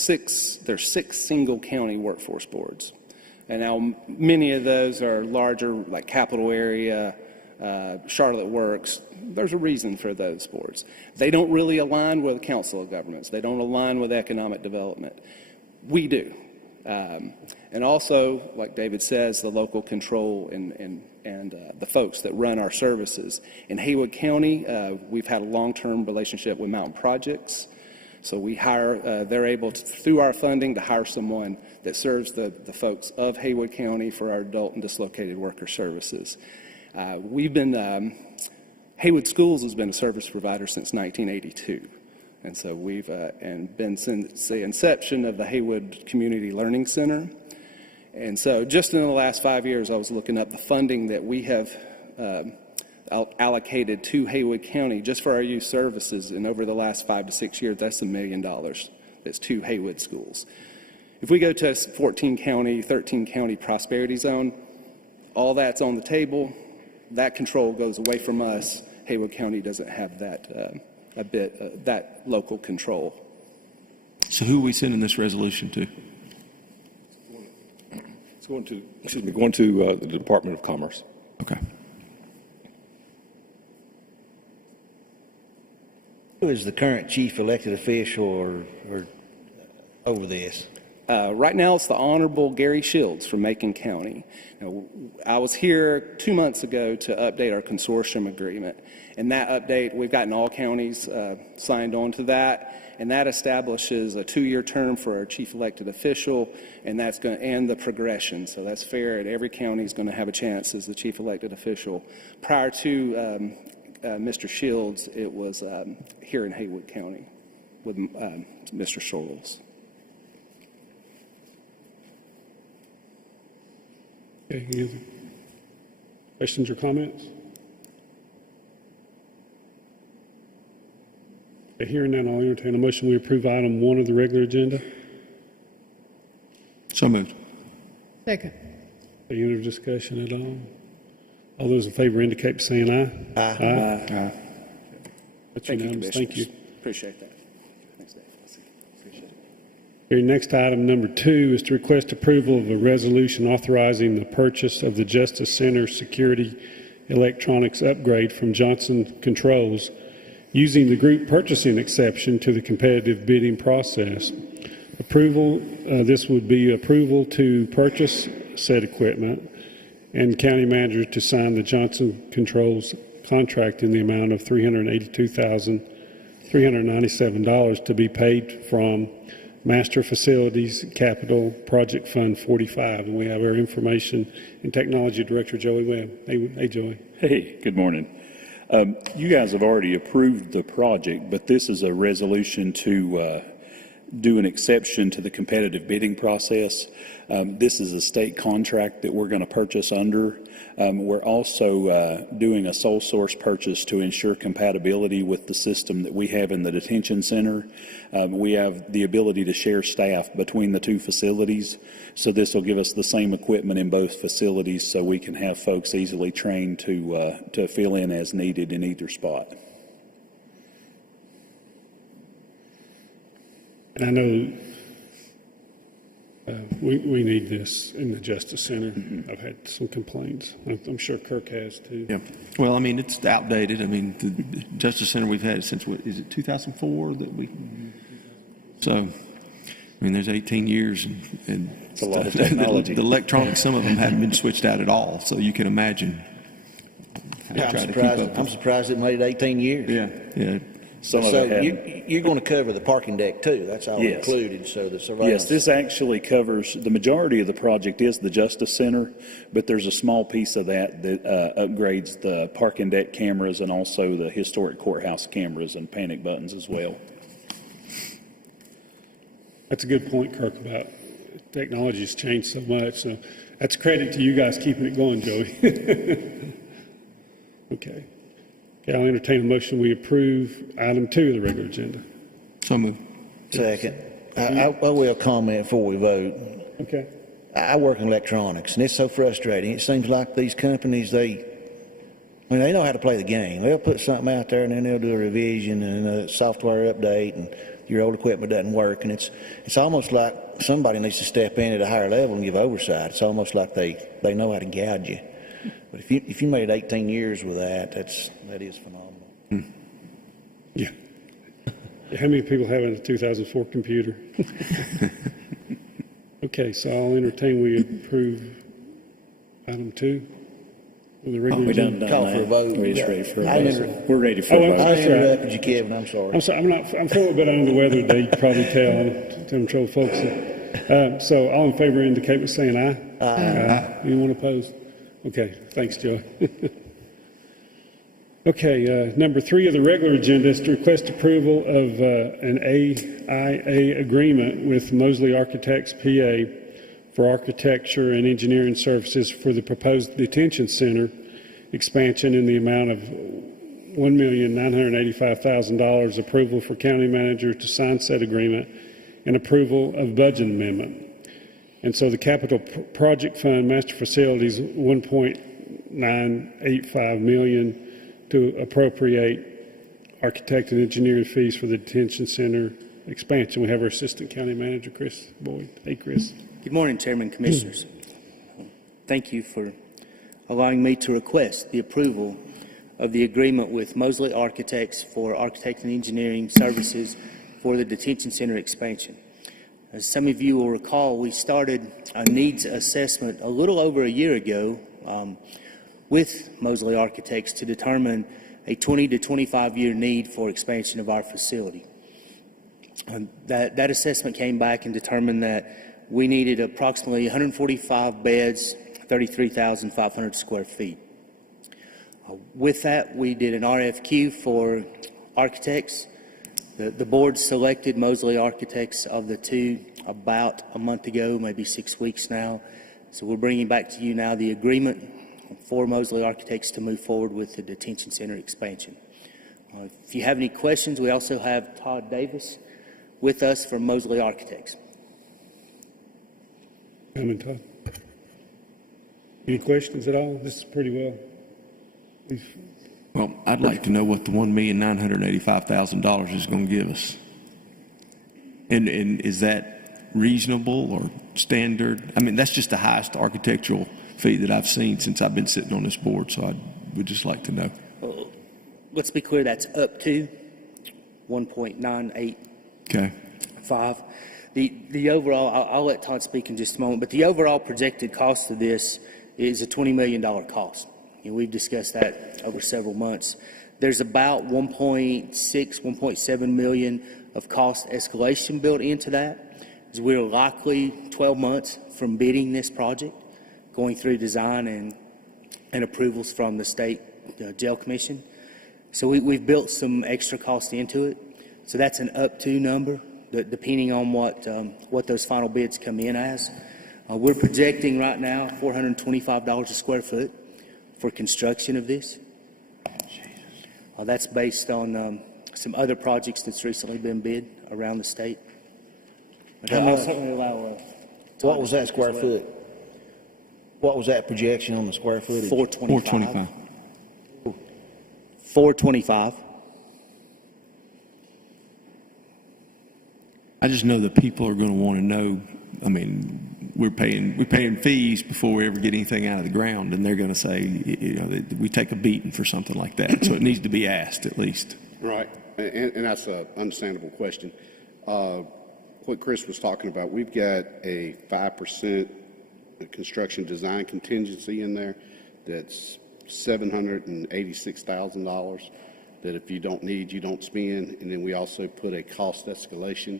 there's 6 single county workforce boards. And now many of those are larger, like Capital Area, Charlotte Works. There's a reason for those boards. They don't really align with the Council of Governments. They don't align with economic development. We do. And also, like David says, the local control and the folks that run our services. In Haywood County, we've had a long-term relationship with Mountain Projects. So we hire, they're able to, through our funding, to hire someone that serves the folks of Haywood County for our adult and dislocated worker services. We've been, Haywood Schools has been a service provider since 1982. And so we've been since the inception of the Haywood Community Learning Center. And so just in the last 5 years, I was looking up the funding that we have allocated to Haywood County just for our youth services. And over the last 5 to 6 years, that's $1 million that's to Haywood schools. If we go to a 14 county, 13 county prosperity zone, all that's on the table. That control goes away from us. Haywood County doesn't have that that local control. So who are we sending this resolution to? It's going to the Department of Commerce. Okay. Who is the current chief elected official or over this? Right now, it's the Honorable Gary Shields from Macon County. Now, I was here 2 months ago to update our consortium agreement. And that update, we've gotten all counties signed on to that. And that establishes a 2-year term for our chief elected official, and that's going to end the progression. So that's fair, and every county is going to have a chance as the chief elected official. Prior to Mr. Shields, it was here in Haywood County with Mr. Sorrells. Okay, any other questions or comments? Okay, hearing none, I'll entertain a motion. We approve item 1 of the regular agenda. So moved. Second. Any other discussion at all? All those in favor indicate by saying aye. Aye. Aye. That's Thank you, unanimous. Thank you. Commissioners. Appreciate that. Thanks, Dave. Appreciate it. Your next item, number 2, is to request approval of a resolution authorizing the purchase of the Justice Center Security Electronics upgrade from Johnson Controls using the group purchasing exception to the competitive bidding process. Approval, this would be approval to purchase said equipment and county manager to sign the Johnson Controls contract in the amount of $382,300 $397 to be paid from Master Facilities Capital Project Fund 45. And we have our Information and Technology Director, Joey Webb. Hey, Joey. Hey, good morning. You guys have already approved the project, but this is a resolution to do an exception to the competitive bidding process. This is a state contract that we're going to purchase under. We're also doing a sole source purchase to ensure compatibility with the system that we have in the detention center. We have the ability to share staff between the two facilities, so this will give us the same equipment in both facilities so we can have folks easily trained to fill in as needed in either spot. I know we need this in the Justice Center. Mm-hmm. I've had some complaints. I'm sure Kirk has too. Yeah. Well, I mean, it's outdated. I mean, the Justice Center we've had since, what, is it 2004 that we? So, I mean, there's 18 years and it's a lot of technology. The electronics, some of them haven't been switched out at all. So you can imagine. Yeah, I'm surprised it made 18 years. Yeah, yeah. Some of So it you're going to cover the parking deck too. That's all Yes. included. So the surveillance. Yes, this actually covers, the majority of the project is the Justice Center, but there's a small piece of that upgrades the parking deck cameras and also the historic courthouse cameras and panic buttons as well. That's a good point, Kirk, about technology has changed so much. So that's credit to you guys keeping it going, Joey. Okay. I'll entertain a motion. We approve item 2 of the regular agenda. So moved. Second. I will comment before we vote. Okay. I work in electronics, and it's so frustrating. It seems like these companies, they know how to play the game. They'll put something out there, and then they'll do a revision and a software update, and your old equipment doesn't work. And it's almost like somebody needs to step in at a higher level and give oversight. It's almost like they know how to gouge you. But if you made 18 years with that is phenomenal. Yeah. How many people have a 2004 computer? Okay, so I'll entertain we approve item 2 of the regular We agenda. done Call for a vote. We're just ready for a I vote. inter- We're ready for a Oh, vote. I That's right. interrupted you, Kevin. I'm sorry. I'm sorry, I'm feeling a bit under the weather today. You can probably tell. To control folks. So all in favor indicate by saying aye. Aye. Anyone opposed? Okay, thanks, Joe. Okay, number 3 of the regular agenda is to request approval of an AIA agreement with Moseley Architects, PA, for architecture and engineering services for the proposed detention center expansion in the amount of $1,985,000. Approval for county manager to sign said agreement and approval of budget amendment. And so the capital project fund master facilities $1.985 million to appropriate architect and engineering fees for the detention center expansion. We have our assistant county manager, Chris Boyd. Hey, Chris. Good morning, Chairman, Commissioners. Thank you for allowing me to request the approval of the agreement with Moseley Architects for architect and engineering services for the detention center expansion. As some of you will recall, we started a needs assessment a little over a year ago with Moseley Architects to determine a 20 to 25-year need for expansion of our facility. That assessment came back and determined that we needed approximately 145 beds, 33,500 square feet. With that, we did an RFQ for architects. The board selected Moseley Architects of the two about a month ago, maybe 6 weeks now. So we're bringing back to you now the agreement for Moseley Architects to move forward with the detention center expansion. If you have any questions, we also have Todd Davis with us from Moseley Architects. Come in, Todd. Any questions at all? This is pretty well. Well, I'd like to know what the $1,985,000 is going to give us. And is that reasonable or standard? I mean, that's just the highest architectural fee that I've seen since I've been sitting on this board, so I would just like to know. Well, let's be clear, that's up to 1.985. Okay. The overall, I'll let Todd speak in just a moment, but the overall projected cost of this is a $20 million cost. We've discussed that over several months. There's about 1.6, 1.7 million of cost escalation built into that, as we're likely 12 months from bidding this project, going through design and approvals from the state jail commission. So we've built some extra cost into it. So that's an up to number, depending on what those final bids come in as. We're projecting right now $425 a square foot for construction of this. That's based on some other projects that's recently been bid around the state. But How I'll much? certainly allow, What was that square foot? What was that projection on the square footage? 425. 425. I just know that people are going to want to know. I mean, we're paying fees before we ever get anything out of the ground, and they're going to say, you know, that we take a beating for something like that. So it needs to be asked at least. Right, and that's an understandable question. What Chris was talking about, we've got a 5% construction design contingency in there that's $786,000 that if you don't need, you don't spend. And then we also put a cost escalation,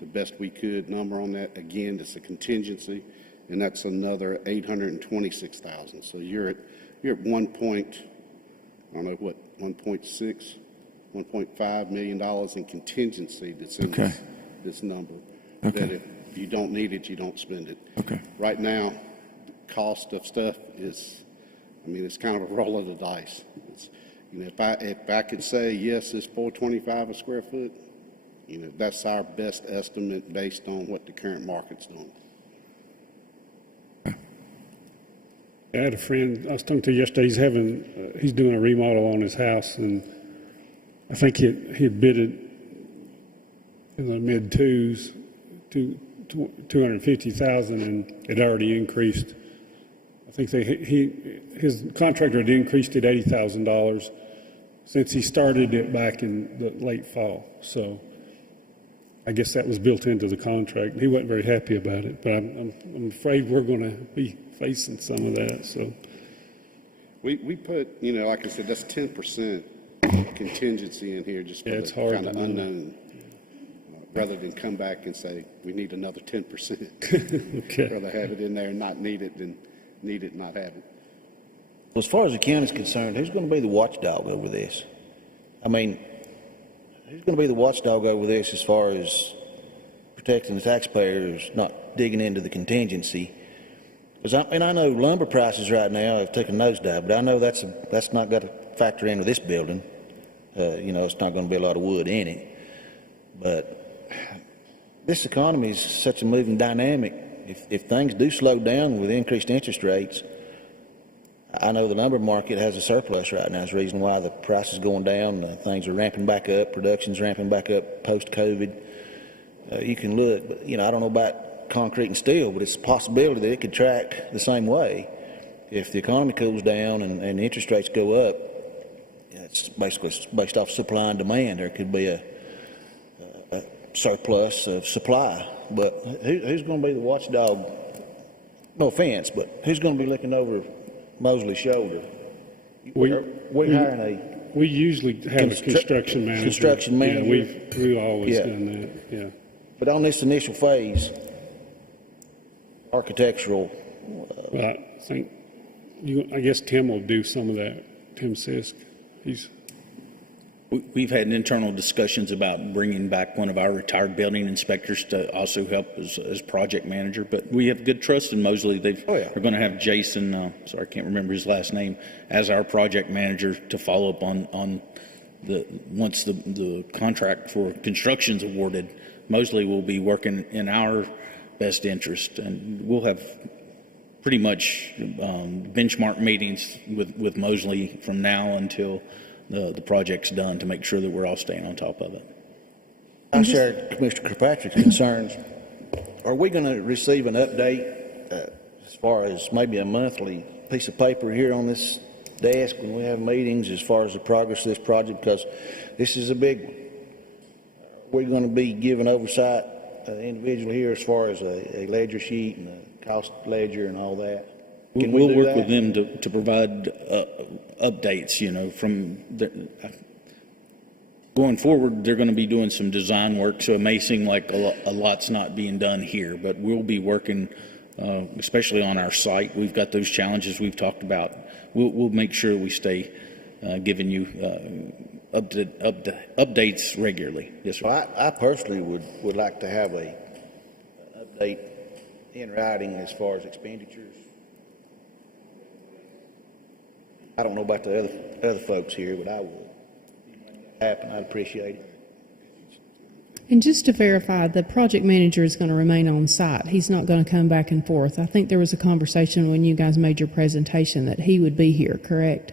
the best we could number on that. Again, it's a contingency, and that's another $826,000. So you're at 1.5 million dollars in contingency that's in this number. Okay. That if you don't need it, you don't spend it. Okay. Right now, the cost of stuff is, I mean, it's kind of a roll of the dice. It's, you know, if I could say yes, it's $425 a square foot, you know, that's our best estimate based on what the current market's doing. I had a friend I was talking to yesterday. He's doing a remodel on his house, and I think he bid it in the mid twos, $250,000, and it already increased. I think his contractor had increased it $80,000 since he started it back in the late fall. So I guess that was built into the contract. He wasn't very happy about it, but I'm afraid we're going to be facing some of that. So we put, you know, like I said, that's 10% contingency in here just for it's the hard kind of to know. unknown, rather than come back and say we need another 10%. Okay. Rather have it in there and not need it than need it and not have it. Well, as far as the county's concerned, who's going to be the watchdog over this? I mean, who's going to be the watchdog over this as far as protecting the taxpayers, not digging into the contingency? Because I know lumber prices right now have taken a nosedive, but I know that's not got to factor into this building. You know, it's not going to be a lot of wood in it. But this economy is such a moving dynamic. If things do slow down with increased interest rates, I know the lumber market has a surplus right now. It's the reason why the price is going down. Things are ramping back up. Production's ramping back up post-COVID. You can look, but, you know, I don't know about concrete and steel, but it's a possibility that it could track the same way. If the economy cools down and interest rates go up, it's basically based off supply and demand. There could be a surplus of supply. But who's going to be the watchdog? No offense, but who's going to be looking over Moseley's shoulder? We're hiring we usually have a construction manager. Construction manager. Yeah, we've always done that. Yeah. But on this initial phase, architectural. Well, I think I guess Tim will do some of that. Tim Sisk. We've had internal discussions about bringing back one of our retired building inspectors to also help as project manager, but we have good trust in Moseley. We're going to have Jason, sorry, I can't remember his last name, as our project manager to follow up on once the contract for construction's awarded. Moseley will be working in our best interest, and we'll have pretty much benchmark meetings with Moseley from now until the project's done to make sure that we're all staying on top of it. I share Commissioner Kirkpatrick's concerns. Are we going to receive an update as far as maybe a monthly piece of paper here on this desk when we have meetings as far as the progress of this project? Because this is a big one. We're going to be giving oversight individually here as far as a ledger sheet and a cost ledger and all that. Can we We'll do work that? with them to provide updates, from going forward, they're going to be doing some design work, so it may seem like a lot's not being done here, but we'll be working, especially on our site. We've got those challenges we've talked about. We'll make sure we stay giving you updates regularly. Yes, sir. Well, I personally would like to have an update in writing as far as expenditures. I don't know about the other folks here, but I would. If that happen, I'd appreciate it. And just to verify, the project manager is going to remain on site. He's not going to come back and forth. I think there was a conversation when you guys made your presentation that he would be here, correct?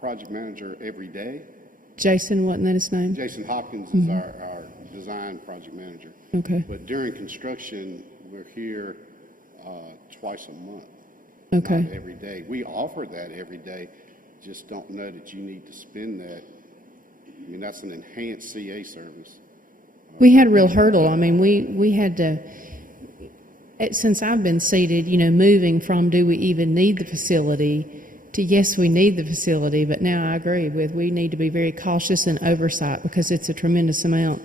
Project manager every day. Jason, wasn't that his name? Jason Hopkins is our design project manager. Okay. But during construction, we're here twice a month. Okay. Not every day. We offer that every day. Just don't know that you need to spend that. I mean, that's an enhanced CA service. We had a real hurdle. I mean, we had to, since I've been seated, moving from do we even need the facility to yes, we need the facility, but now I agree with we need to be very cautious and oversight because it's a tremendous amount.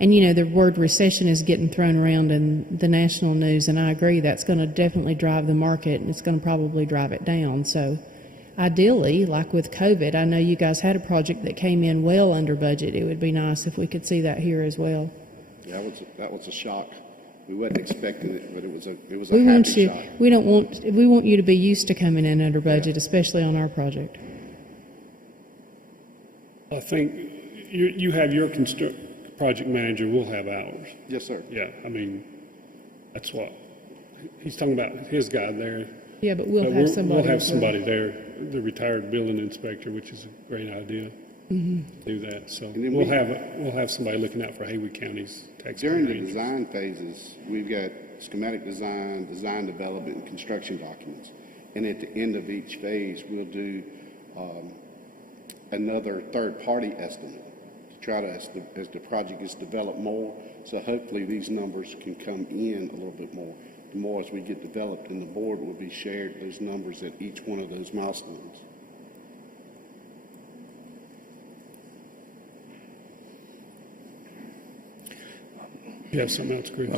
And, the word recession is getting thrown around in the national news, and I agree that's going to definitely drive the market, and it's going to probably drive it down. So ideally, like with COVID, I know you guys had a project that came in well under budget. It would be nice if we could see that here as well. Yeah, that was a shock. We wasn't expecting it, but it was a We want happy you. shock. We want you to be used to coming in under budget, especially on our project. I think you have your project manager, we'll have ours. Yes, sir. Yeah, I mean, that's what, he's talking about his guy there. Yeah, but we'll have somebody. We'll have as somebody well. there, the retired building inspector, which is a great idea. Mhm. Do that. So And then we'll have somebody looking out for Haywood County's tax. During the design phases, we've got schematic design, design development, and construction documents. And at the end of each phase, we'll do another third-party estimate to try to, as the project is developed more, so hopefully these numbers can come in a little bit more. The more as we get developed, and the board will be shared those numbers at each one of those milestones. You have something else, Chris?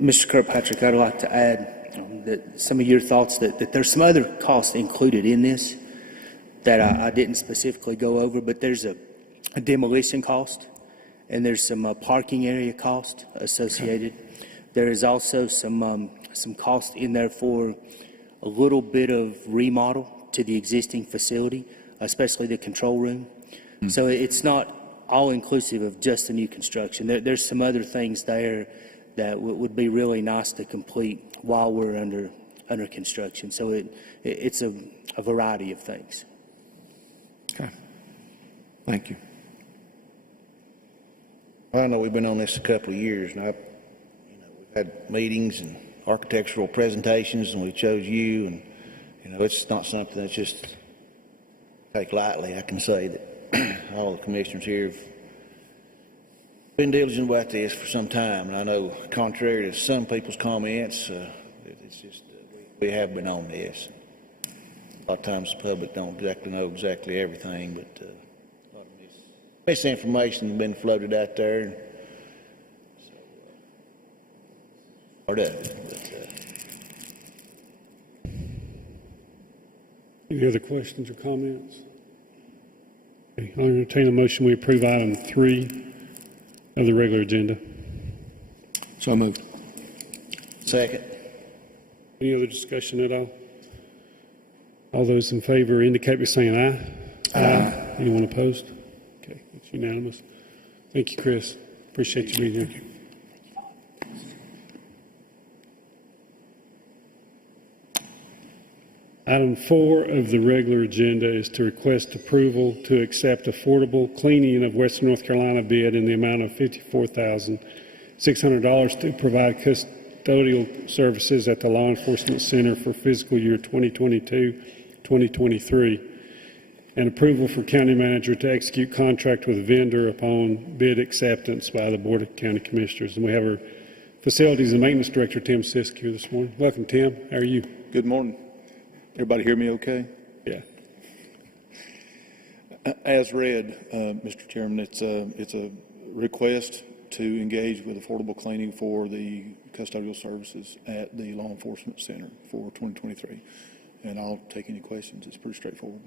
Mr. Kirkpatrick, I'd like to add that some of your thoughts that there's some other costs included in this that I didn't specifically go over, but there's a demolition cost and there's some parking area cost associated. Okay. There is also some cost in there for a little bit of remodel to the existing facility, especially the control room. Mm-hmm. So it's not all inclusive of just the new construction. There's some other things there that would be really nice to complete while we're under construction. So it's a variety of things. Okay. Thank you. I know we've been on this a couple of years, and we've had meetings and architectural presentations, and we chose you, and it's not something that's just take lightly. I can say that all the commissioners here have been diligent about this for some time, and I know, contrary to some people's comments, it's just we have been on this. A lot of times the public don't exactly know everything, but a lot of misinformation has been floated out there. And so, part of it. Any other questions or comments? Okay, I'll entertain a motion. We approve item 3 of the regular agenda. So moved. Second. Any other discussion at all? All those in favor indicate by saying aye. Aye. Anyone opposed? Okay, it's unanimous. Thank you, Chris. Appreciate you being here. Item 4 of the regular agenda is to request approval to accept affordable cleaning of Western North Carolina bid in the amount of $54,600 to provide custodial services at the Law Enforcement Center for fiscal year 2022-2023, and approval for county manager to execute contract with vendor upon bid acceptance by the Board of County Commissioners. And we have our Facilities and Maintenance Director Tim Sisk here this morning. Welcome, Tim. How are you? Good morning. Everybody hear me okay? Yeah. As read, Mr. Chairman, it's a request to engage with affordable cleaning for the custodial services at the Law Enforcement Center for 2023. And I'll take any questions. It's pretty straightforward.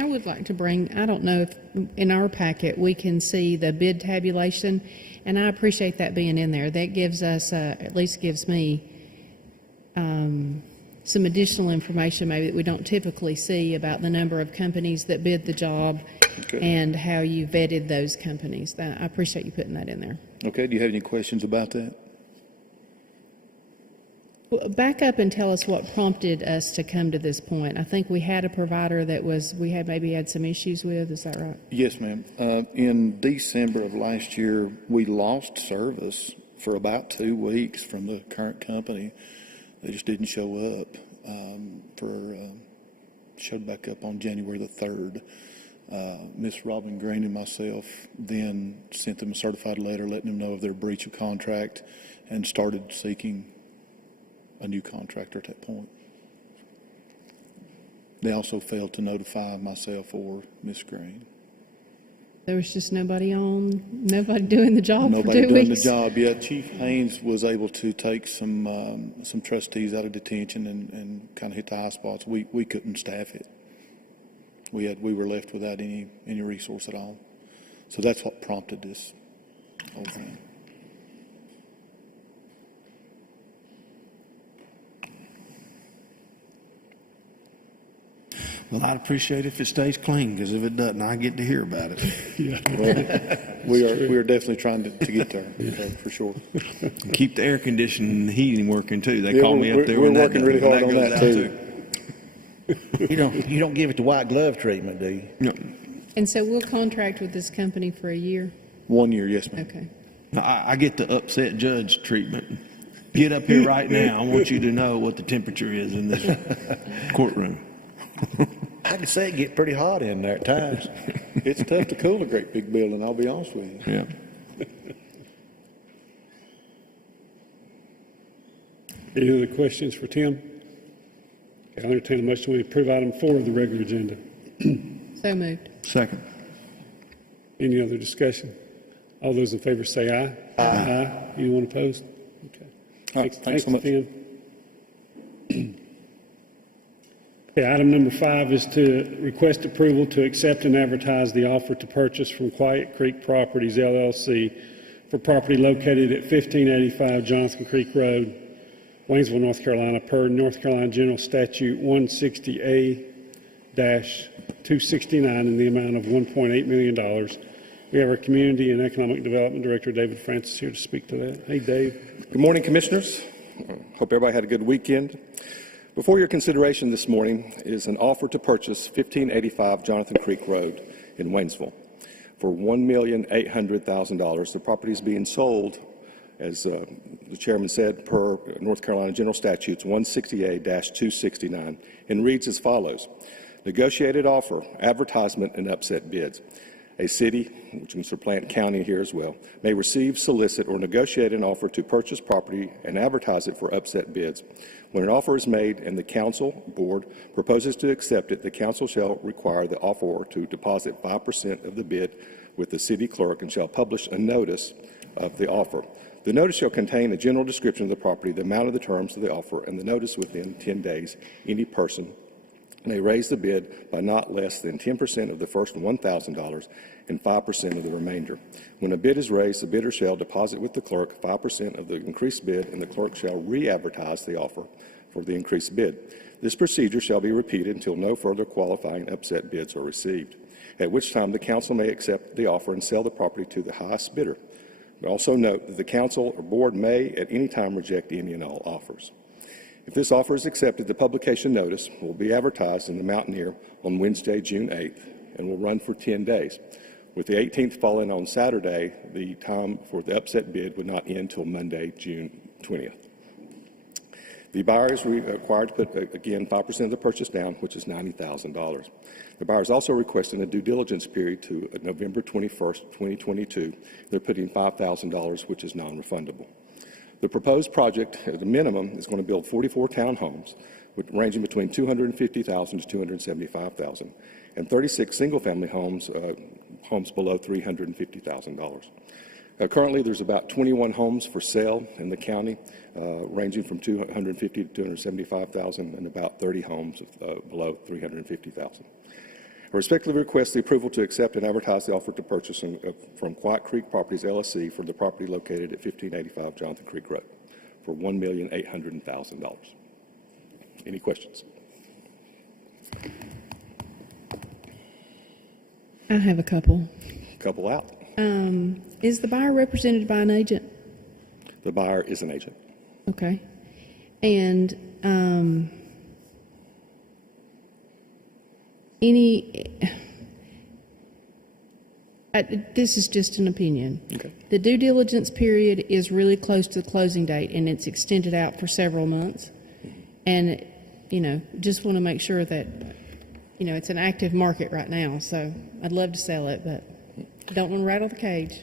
I would like to bring, I don't know if in our packet we can see the bid tabulation, and I appreciate that being in there. That gives us, at least gives me, some additional information maybe that we don't typically see about the number of companies that bid the job and how you vetted those companies. I appreciate you putting that in there. Okay, do you have any questions about that? Back up and tell us what prompted us to come to this point. I think we had a provider that we had maybe had some issues with. Is that right? Yes, ma'am. In December of last year, we lost service for about 2 weeks from the current company. They just didn't show up. Showed back up on January the 3rd. Miss Robin Green and myself then sent them a certified letter letting them know of their breach of contract and started seeking a new contractor at that point. They also failed to notify myself or Miss Green. There was just nobody doing the job for 2 weeks? Nobody doing the job yet. Chief Haynes was able to take some trustees out of detention and kind of hit the high spots. We couldn't staff it. We were left without any resource at all. So that's what prompted this whole thing. Well, I'd appreciate it if it stays clean, because if it doesn't, I get to hear about it. Well, we are definitely trying to get there, for sure. And keep the air conditioning and the heating working too. They call me up there. We're working really hard on that too. You don't give it the white glove treatment, do you? No. And so we'll contract with this company for a year? 1 year, yes, ma'am. Okay. I get the upset judge treatment. Get up here right now. I want you to know what the temperature is in this courtroom. I can say it get pretty hot in there at times. It's tough to cool a great big building, I'll be honest with you. Yeah. Any other questions for Tim? Okay, I'll entertain a motion to approve item 4 of the regular agenda. So moved. Second. Any other discussion? All those in favor say aye. Aye. Anyone opposed? Okay. Thanks so much. Tim. Okay, item number 5 is to request approval to accept and advertise the offer to purchase from Quiet Creek Properties, LLC, for property located at 1585 Jonathan Creek Road, Waynesville, North Carolina, per North Carolina General Statute 160A-269 in the amount of $1.8 million. We have our Community and Economic Development Director, David Francis, here to speak to that. Hey, Dave. Good morning, Commissioners. Hope everybody had a good weekend. Before your consideration this morning is an offer to purchase 1585 Jonathan Creek Road in Waynesville for $1,800,000. The property is being sold, as the chairman said, per North Carolina General Statutes 160A-269, and reads as follows. Negotiated offer, advertisement, and upset bids. A city, which can supplant county here as well, may receive, solicit, or negotiate an offer to purchase property and advertise it for upset bids. When an offer is made and the council board proposes to accept it, the council shall require the offeror to deposit 5% of the bid with the city clerk and shall publish a notice of the offer. The notice shall contain a general description of the property, the amount of the terms of the offer, and the notice within 10 days. Any person may raise the bid by not less than 10% of the first $1,000 and 5% of the remainder. When a bid is raised, the bidder shall deposit with the clerk 5% of the increased bid, and the clerk shall re-advertise the offer for the increased bid. This procedure shall be repeated until no further qualifying upset bids are received, at which time the council may accept the offer and sell the property to the highest bidder. We also note that the council or board may at any time reject any and all offers. If this offer is accepted, the publication notice will be advertised in the Mountaineer on Wednesday, June 8th, and will run for 10 days. With the 18th falling on Saturday, the time for the upset bid would not end until Monday, June 20th. The buyer is required to put, again, 5% of the purchase down, which is $90,000. The buyer is also requesting a due diligence period to November 21st, 2022. They're putting $5,000, which is non-refundable. The proposed project, at a minimum, is going to build 44 townhomes, ranging between $250,000 to $275,000, and 36 single-family homes, homes below $350,000. Currently, there's about 21 homes for sale in the county, ranging from $250,000 to $275,000, and about 30 homes below $350,000. I respectfully request the approval to accept and advertise the offer to purchase from Quiet Creek Properties, LLC for the property located at 1585 Jonathan Creek Road for $1,800,000. Any questions? I have a couple. Couple out. Is the buyer represented by an agent? The buyer is an agent. Okay. And this is just an opinion. Okay. The due diligence period is really close to the closing date, and it's extended out for several months. And, just want to make sure that, it's an active market right now. So I'd love to sell it, but don't want to rattle the cage.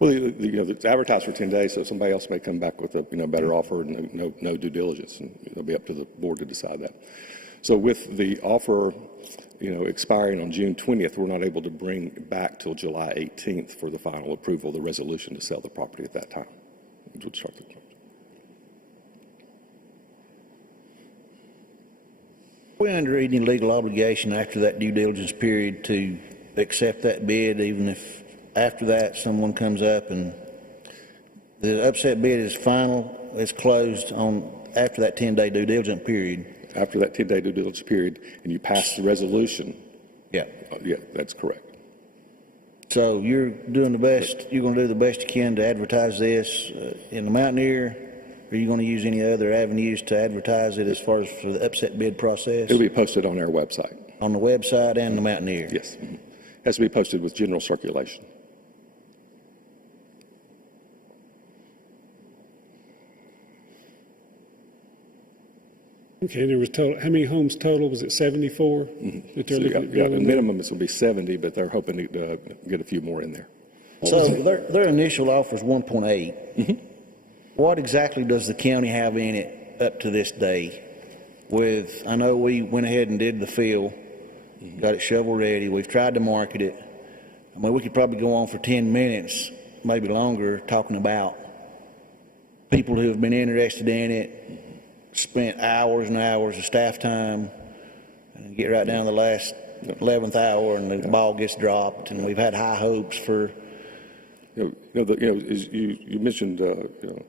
Well, it's advertised for 10 days, so somebody else may come back with a better offer and no due diligence, and it'll be up to the board to decide that. So with the offer, expiring on June 20th, we're not able to bring it back till July 18th for the final approval of the resolution to sell the property at that time. We'll start the We under any legal obligation after that due diligence period to accept that bid, even if after that someone comes up and the upset bid is final, it's closed after that 10-day due diligence period? After that 10-day due diligence period, and you pass the resolution. Yeah. Yeah, that's correct. So you're doing the best, you're going to do the best you can to advertise this in the Mountaineer, or are you going to use any other avenues to advertise it as far as for the upset bid process? It'll be posted on our website. On the website and the Mountaineer? Yes. Mm-hmm. Has to be posted with general circulation. Okay, there was total, how many homes total? Was it 74? Mm-hmm. That they're So looking at the building? minimum is will be 70, but they're hoping to get a few more in there. So their initial offer is 1.8. Mm-hmm. What exactly does the county have in it up to this day? I know we went ahead and did the fill, got it shovel ready. We've tried to market it. I mean, we could probably go on for 10 minutes, maybe longer, talking about people who have been interested in it, spent hours and hours of staff time, and get right down to the last 11th hour, and the ball gets dropped. And we've had high hopes for. As you mentioned,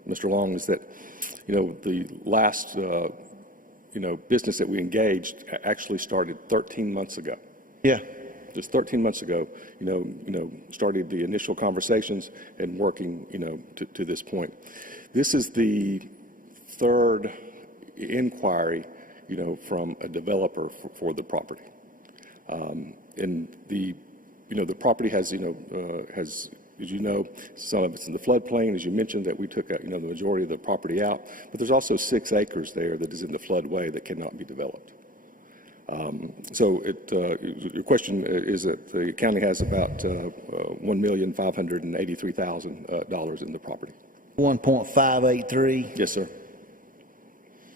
Mr. Long, is that the last business that we engaged actually started 13 months ago. Yeah. Just 13 months ago, started the initial conversations and working, to this point. This is the third inquiry, from a developer for the property. And the property has, has, as you know, some of it's in the floodplain, as you mentioned, that we took, the majority of the property out. But there's also 6 acres there that is in the floodway that cannot be developed. So your question is that the county has about $1,583,000 in the property. 1.583. Yes, sir.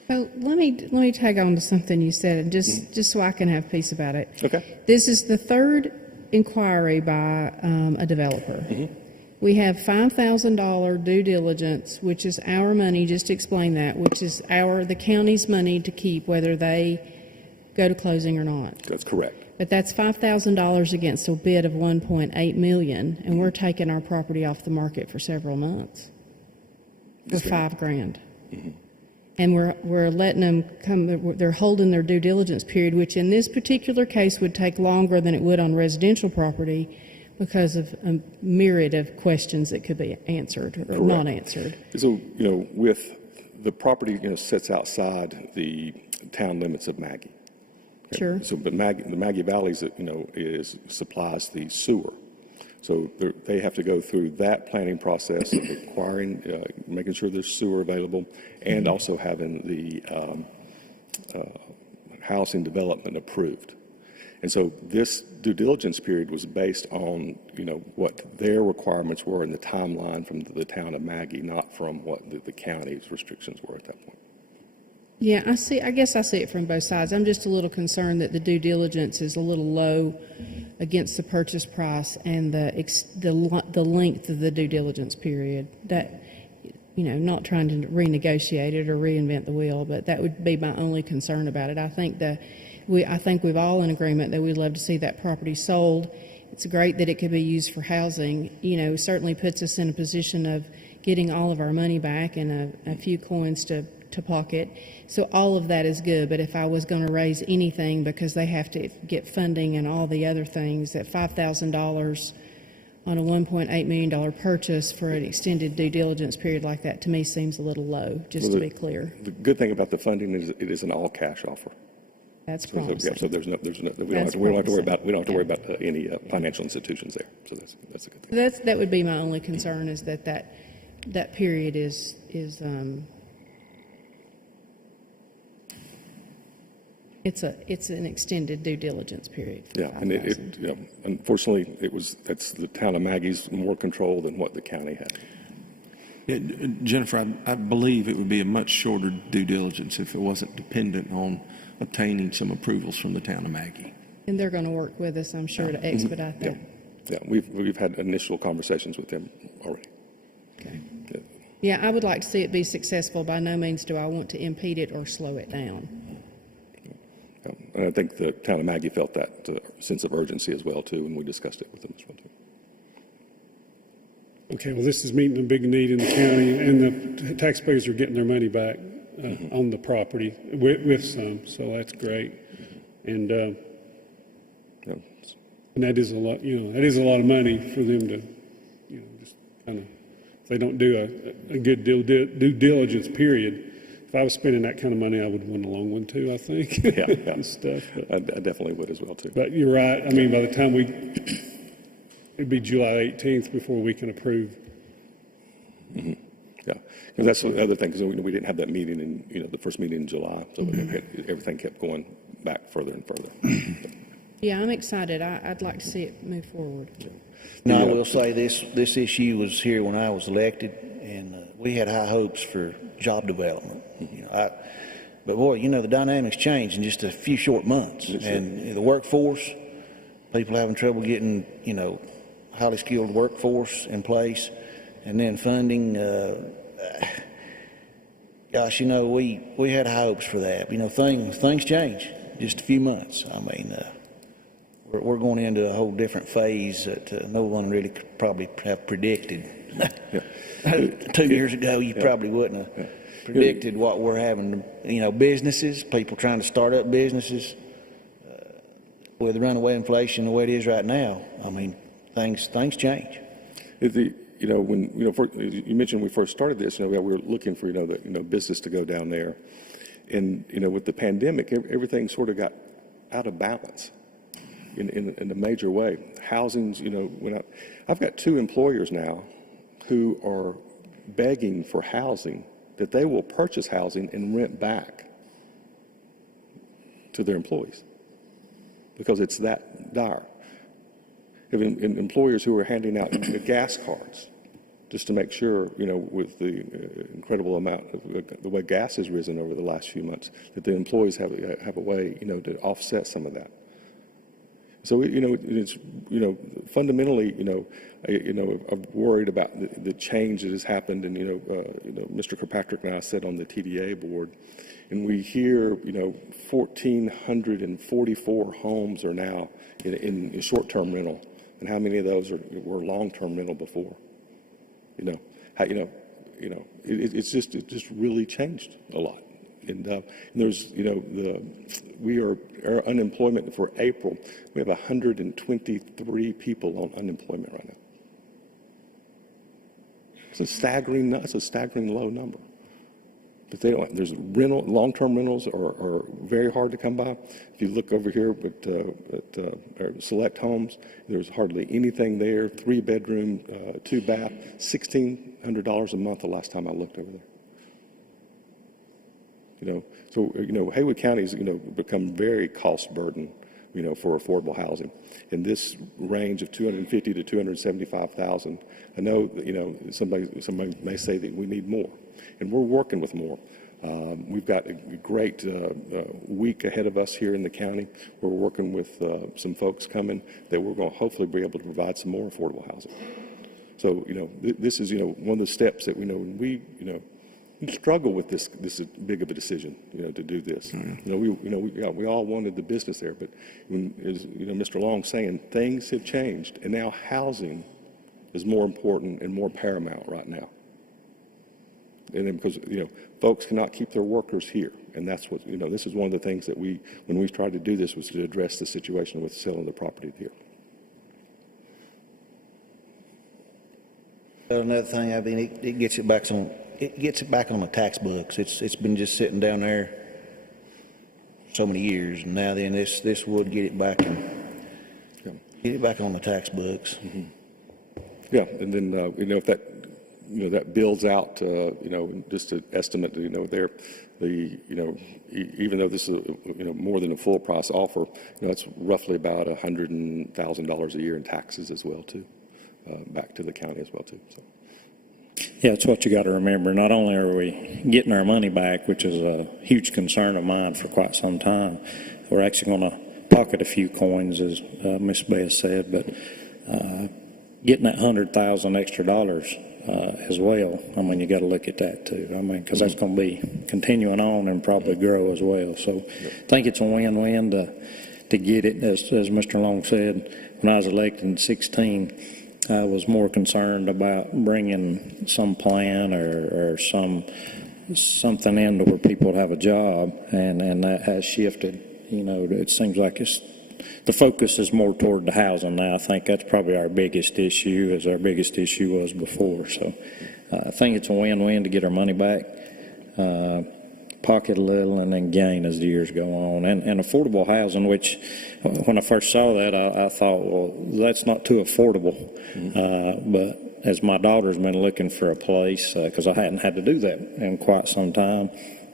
So let me tag on to something you said, and just so I can have peace about it. Okay. This is the third inquiry by a developer. Mm-hmm. We have $5,000 due diligence, which is our money, just to explain that, which is the county's money to keep whether they go to closing or not. That's correct. But that's $5,000 against a bid of $1.8 million, and we're taking our property off the market for several months for $5,000. Mm-hmm. And we're letting them come, they're holding their due diligence period, which in this particular case would take longer than it would on residential property because of a myriad of questions that could be answered or not answered. So, with the property, sits outside the town limits of Maggie. Okay? Sure. So, but the Maggie Valley, supplies the sewer. So they have to go through that planning process of acquiring, making sure there's sewer available, and also having the housing development approved. And so this due diligence period was based on, what their requirements were in the timeline from the town of Maggie, not from what the county's restrictions were at that point. Yeah, I guess I see it from both sides. I'm just a little concerned that the due diligence is a little low against the purchase price and the length of the due diligence period. That, not trying to renegotiate it or reinvent the wheel, but that would be my only concern about it. I think we've all in agreement that we'd love to see that property sold. It's great that it could be used for housing. Certainly puts us in a position of getting all of our money back and a few coins to pocket. So all of that is good, but if I was going to raise anything because they have to get funding and all the other things, that $5,000 on a $1.8 million purchase for an extended due diligence period like that, to me seems a little low, just to be clear. The good thing about the funding is it is an all-cash offer. That's promising. So we don't have to worry about any financial institutions there. So that's a good thing. That would be my only concern, is that period is it's an extended due diligence period. Yeah, and unfortunately, that's the town of Maggie's more control than what the county had. Yeah, Jennifer, I believe it would be a much shorter due diligence if it wasn't dependent on obtaining some approvals from the town of Maggie. And they're going to work with us, I'm sure, to expedite that. Yeah, we've had initial conversations with them already. Okay. Yeah, I would like to see it be successful. By no means do I want to impede it or slow it down. And I think the town of Maggie felt that sense of urgency as well, too, and we discussed it with them as well, too. Okay, well, this is meeting a big need in the county, and the taxpayers are getting their money back on the property with some, so that's great. And and that is a lot, that is a lot of money for them to, just kind of, if they don't do a good due diligence period. If I was spending that kind of money, I would want a long one too, I think. Yeah. And stuff. I definitely would as well, too. But you're right. I mean, by the time it'd be July 18th before we can approve. Mm-hmm. Yeah, because that's the other thing, because we didn't have that meeting in, the first meeting in July, so everything kept going back further and further. Yeah, I'm excited. I'd like to see it move forward. No, I will say this issue was here when I was elected, and we had high hopes for job development. But boy, the dynamics changed in just a few short months, and the workforce, people having trouble getting, highly skilled workforce in place, and then funding. Gosh, we had high hopes for that. Things change just a few months. I mean, we're going into a whole different phase that no one really could probably have predicted. 2 years ago, you probably wouldn't have predicted what we're having. Businesses, people trying to start up businesses with the runaway inflation the way it is right now. I mean, things change. When you mentioned when we first started this, we were looking for business to go down there, and with the pandemic, everything sort of got out of balance in a major way. Housing's, I've got 2 employers now who are begging for housing, that they will purchase housing and rent back to their employees because it's that dire. And employers who are handing out gas cards just to make sure, with the incredible amount of the way gas has risen over the last few months, that the employees have a way, to offset some of that. So, it's, fundamentally, I'm worried about the change that has happened. And, Mr. Kirkpatrick and I sit on the TDA board, and we hear, 1,444 homes are now in short-term rental. And how many of those were long-term rental before? It just really changed a lot. And there's, our unemployment for April, we have 123 people on unemployment right now. It's a staggering low number. But they don't, there's long-term rentals are very hard to come by. If you look over here at Select Homes, there's hardly anything there. 3-bedroom, 2-bath, $1,600 a month the last time I looked over there. So Haywood County's become very cost burden, for affordable housing. In this range of $250,000 to $275,000, I know that, somebody may say that we need more, and we're working with more. We've got a great week ahead of us here in the county. We're working with some folks coming that we're going to hopefully be able to provide some more affordable housing. So, this is, one of the steps that we struggle with this big of a decision, to do this. We all wanted the business there, but when, as Mr. Long's saying, things have changed, and now housing is more important and more paramount right now. And then because folks cannot keep their workers here, and that's what this is one of the things that when we tried to do this, was to address the situation with selling the property here. Another thing, I mean, it gets it back on the tax books. It's been just sitting down there so many years, and now then this would get it back on the tax books. Mm-hmm. Yeah, and then if that that builds out just an estimate, there, even though this is more than a full price offer, it's roughly about $100,000 a year in taxes as well too, back to the county as well too. So. Yeah, it's what you got to remember. Not only are we getting our money back, which is a huge concern of mine for quite some time, we're actually going to pocket a few coins, as Miss Beth said, but getting that $100,000 extra dollars as well. I mean, you got to look at that too. I mean, because that's going to be continuing on and probably grow as well. So I think it's a win-win to get it. As Mr. Long said, when I was elected in 2016, I was more concerned about bringing some plan or something in to where people would have a job, and that has shifted. It seems like the focus is more toward the housing now. I think that's probably our biggest issue, as our biggest issue was before. So I think it's a win-win to get our money back, pocket a little, and then gain as the years go on. And affordable housing, which when I first saw that, I thought, well, that's not too affordable. But as my daughter's been looking for a place, because I hadn't had to do that in quite some time,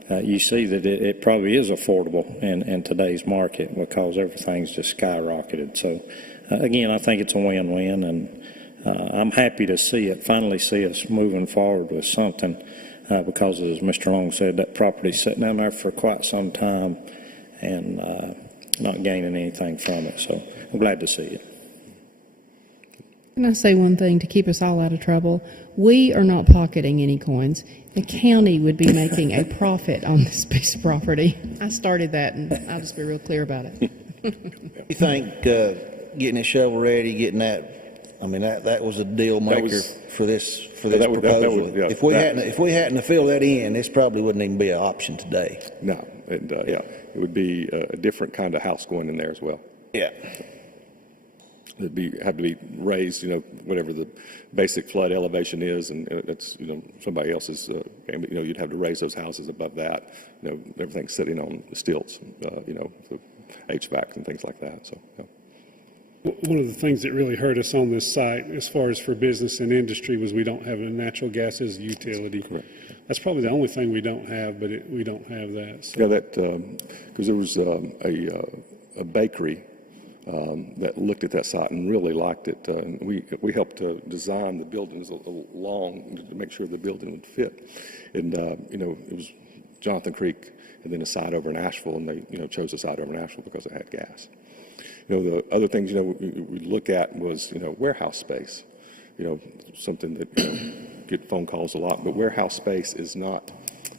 you see that it probably is affordable in today's market because everything's just skyrocketed. So, again, I think it's a win-win, and I'm happy to finally see us moving forward with something because, as Mr. Long said, that property's sitting down there for quite some time and not gaining anything from it. So I'm glad to see it. Can I say one thing to keep us all out of trouble? We are not pocketing any coins. The county would be making a profit on this piece of property. I started that, and I'll just be real clear about it. You think getting it shovel ready, getting that? I mean, that was a deal maker for this proposal. If we hadn't filled that in, this probably wouldn't even be an option today. No, and it would be a different kind of house going in there as well. Yeah. It'd have to be raised, whatever the basic flood elevation is, and that's, somebody else's, you'd have to raise those houses above that. Everything's sitting on stilts, the HVAC and things like that. So. Yeah. One of the things that really hurt us on this site, as far as for business and industry, was we don't have a natural gas as a utility. Correct. That's probably the only thing we don't have, but we don't have that. So. Yeah, because there was a bakery that looked at that site and really liked it. And we helped design the buildings along to make sure the building would fit. And it was Jonathan Creek, and then a site over in Asheville, and they chose a site over in Asheville because it had gas. The other things we look at was warehouse space. Something that get phone calls a lot, but warehouse space is not.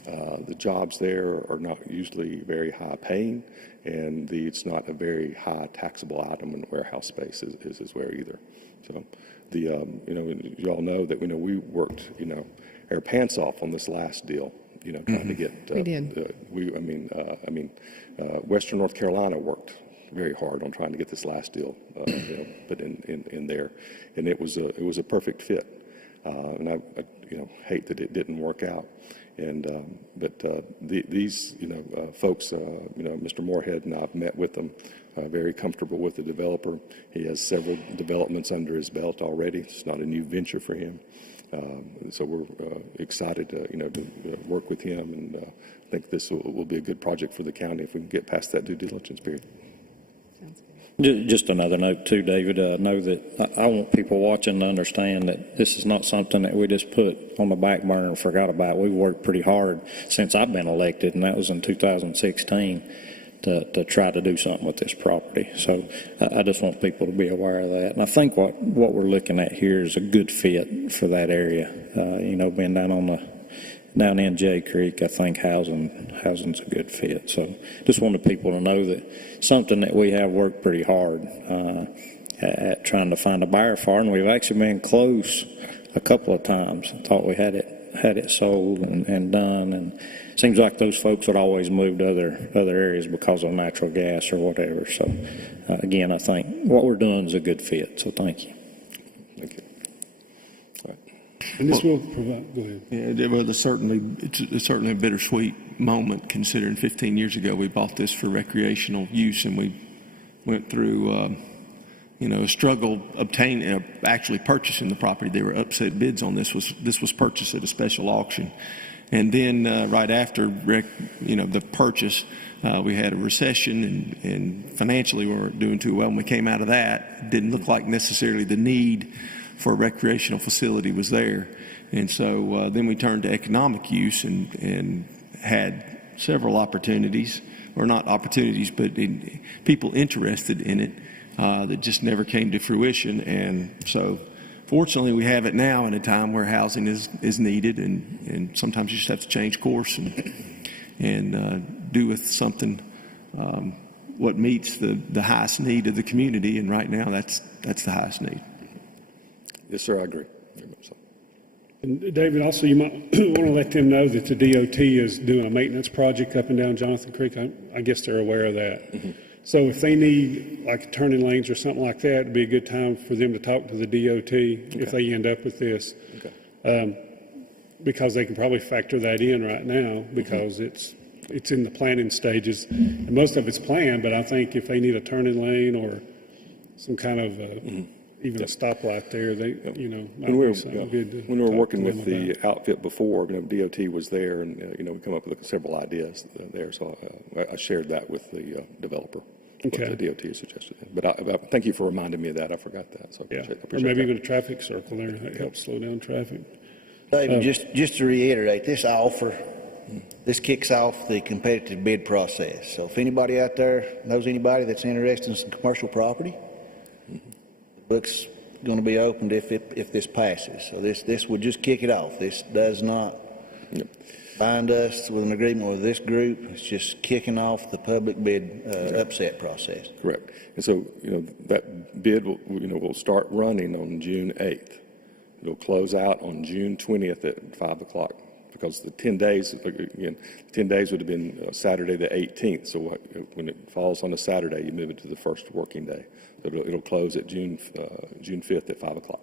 The jobs there are not usually very high paying, and it's not a very high taxable item in warehouse space is where either. So you all know that we worked our pants off on this last deal. Trying to get. We did. Western North Carolina worked very hard on trying to get this last deal, but in there, and it was a perfect fit. And I hate that it didn't work out. These, folks, Mr. Moorhead and I've met with them, very comfortable with the developer. He has several developments under his belt already. It's not a new venture for him. And so we're excited to work with him, and I think this will be a good project for the county if we can get past that due diligence period. Just another note too, David, know that I want people watching to understand that this is not something that we just put on the back burner and forgot about. We've worked pretty hard since I've been elected, and that was in 2016, to try to do something with this property. So I just want people to be aware of that. And I think what we're looking at here is a good fit for that area. Being down in J Creek, I think housing's a good fit. So just wanted people to know that something that we have worked pretty hard at trying to find a buyer for, and we've actually been close a couple of times. I thought we had it sold and done, and it seems like those folks would always move to other areas because of natural gas or whatever. So again, I think what we're doing is a good fit. So thank you. Thank you. And this will provide, go ahead. Yeah, well, it's certainly a bittersweet moment, considering 15 years ago we bought this for recreational use, and we went through a struggle actually purchasing the property. There were upset bids on this. This was purchased at a special auction, and then right after the purchase, we had a recession, and financially we weren't doing too well. When we came out of that, it didn't look like necessarily the need for a recreational facility was there. And so then we turned to economic use and had several opportunities, or not opportunities, but people interested in it that just never came to fruition. And so fortunately we have it now in a time where housing is needed, and sometimes you just have to change course and do with something what meets the highest need of the community. And right now that's the highest need. Yes, sir, I agree. Very much so. And David, also you might want to let them know that the DOT is doing a maintenance project up and down Jonathan Creek. I guess they're aware of that. Mm-hmm. So if they need like turning lanes or something like that, it'd be a good time for them to talk to the DOT if they end up with this. Because they can probably factor that in right now, because it's in the planning stages. And most of it's planned, but I think if they need a turning lane or some kind of even a stoplight there, when we were working with the outfit before, DOT was there, and we come up with several ideas there. So I shared that with the developer. Okay. What the DOT has suggested. But I thank you for reminding me of that. I forgot that. So I appreciate or maybe that. even a traffic circle there that helps slow down traffic. David, just to reiterate, this offer, this kicks off the competitive bid process. So if anybody out there knows anybody that's interested in some commercial property, book's going to be opened if this passes. So this would just kick it off. This does not bind us with an agreement with this group. It's just kicking off the public bid upset process. Correct. And so that bid will start running on June 8th. It'll close out on June 20th at 5 o'clock. Because the 10 days, again, 10 days would have been Saturday the 18th. So when it falls on a Saturday, you move it to the first working day. So it'll close at June 5th at 5 o'clock.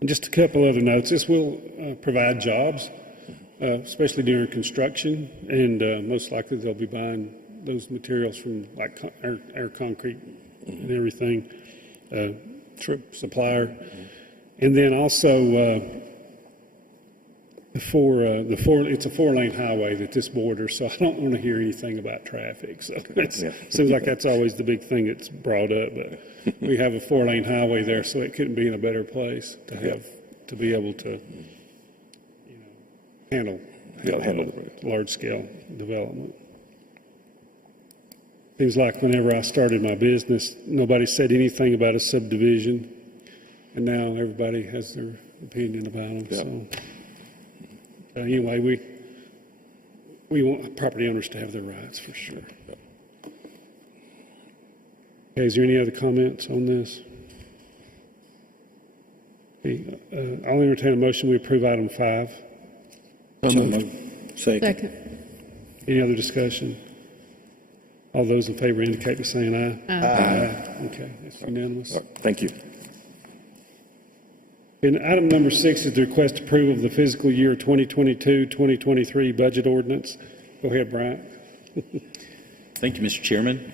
And just a couple other notes. This will provide jobs, especially during construction, and most likely they'll be buying those materials from like air concrete and everything, supplier. And then also it's a 4-lane highway that this borders, so I don't want to hear anything about traffic. So it seems like that's always the big thing that's brought up. But we have a 4-lane highway there, so it couldn't be in a better place to be able to handle large-scale development. Seems like whenever I started my business, nobody said anything about a subdivision, and now everybody has their opinion about them. So. Anyway, we want property owners to have their rights for sure. Okay, is there any other comments on this? Okay, I'll entertain a motion. We approve item 5. Second. Any other discussion? All those in favor indicate by saying aye. Aye. Okay, that's unanimous. Thank you. And item number 6 is the request approval of the fiscal year 2022-2023 budget ordinance. Go ahead, Bryant. Thank you, Mr. Chairman.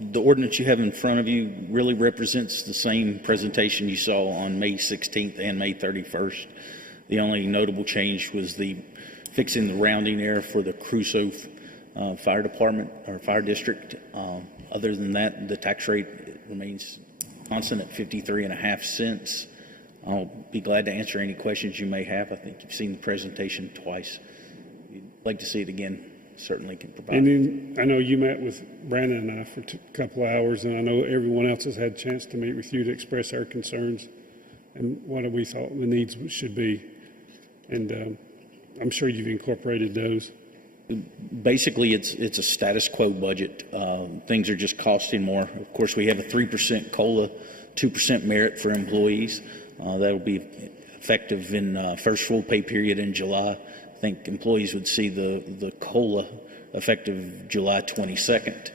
The ordinance you have in front of you really represents the same presentation you saw on May 16th and May 31st. The only notable change was the fixing the rounding error for the Crusoe Fire Department or Fire District. Other than that, the tax rate remains constant at 53.5 cents. I'll be glad to answer any questions you may have. I think you've seen the presentation twice. If you'd like to see it again, certainly can provide. And then I know you met with Brandon and I for a couple of hours, and I know everyone else has had a chance to meet with you to express our concerns and what we thought the needs should be. And I'm sure you've incorporated those. Basically, it's a status quo budget. Things are just costing more. Of course, we have a 3% COLA, 2% merit for employees. That will be effective in first full pay period in July. I think employees would see the COLA effective July 22nd.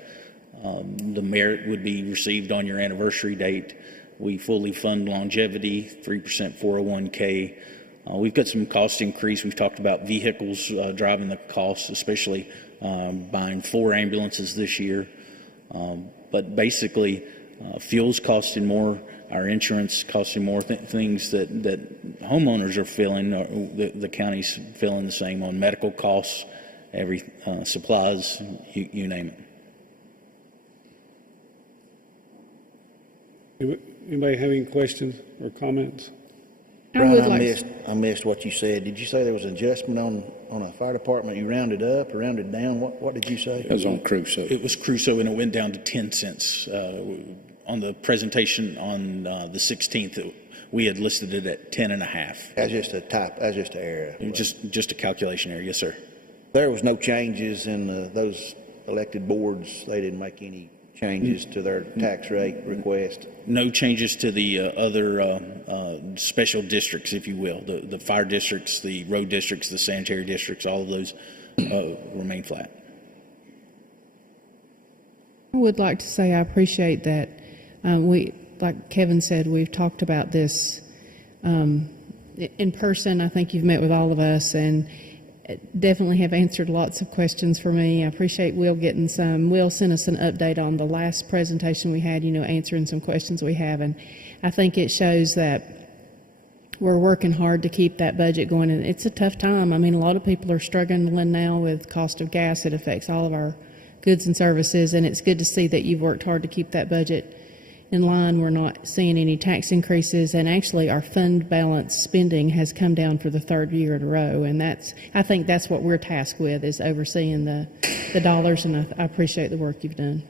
The merit would be received on your anniversary date. We fully fund longevity, 3% 401k. We've got some cost increase. We've talked about vehicles driving the costs, especially buying 4 ambulances this year. But basically, fuel's costing more, our insurance costing more, things that homeowners are feeling, the county's feeling the same on medical costs, supplies, you name it. Anybody have any questions or comments? Brian, I missed what you said. Did you say there was an adjustment on a fire department? You rounded up or rounded down? What did you say? It was on Crusoe. It was Crusoe, and it went down to 10 cents. On the presentation on the 16th, we had listed it at 10.5. That's just an error. Just a calculation error, yes, sir. There was no changes in those elected boards. They didn't make any changes to their tax rate request. No changes to the other special districts, if you will. The fire districts, the road districts, the sanitary districts, all of those remain flat. I would like to say I appreciate that. Like Kevin said, we've talked about this in person. I think you've met with all of us and definitely have answered lots of questions for me. I appreciate Will getting some. Will sent us an update on the last presentation we had, answering some questions we have. And I think it shows that we're working hard to keep that budget going. And it's a tough time. I mean, a lot of people are struggling now with cost of gas. It affects all of our goods and services. And it's good to see that you've worked hard to keep that budget in line. We're not seeing any tax increases, and actually our fund balance spending has come down for the 3rd year in a row, and I think that's what we're tasked with, is overseeing the dollars, and I appreciate the work you've done.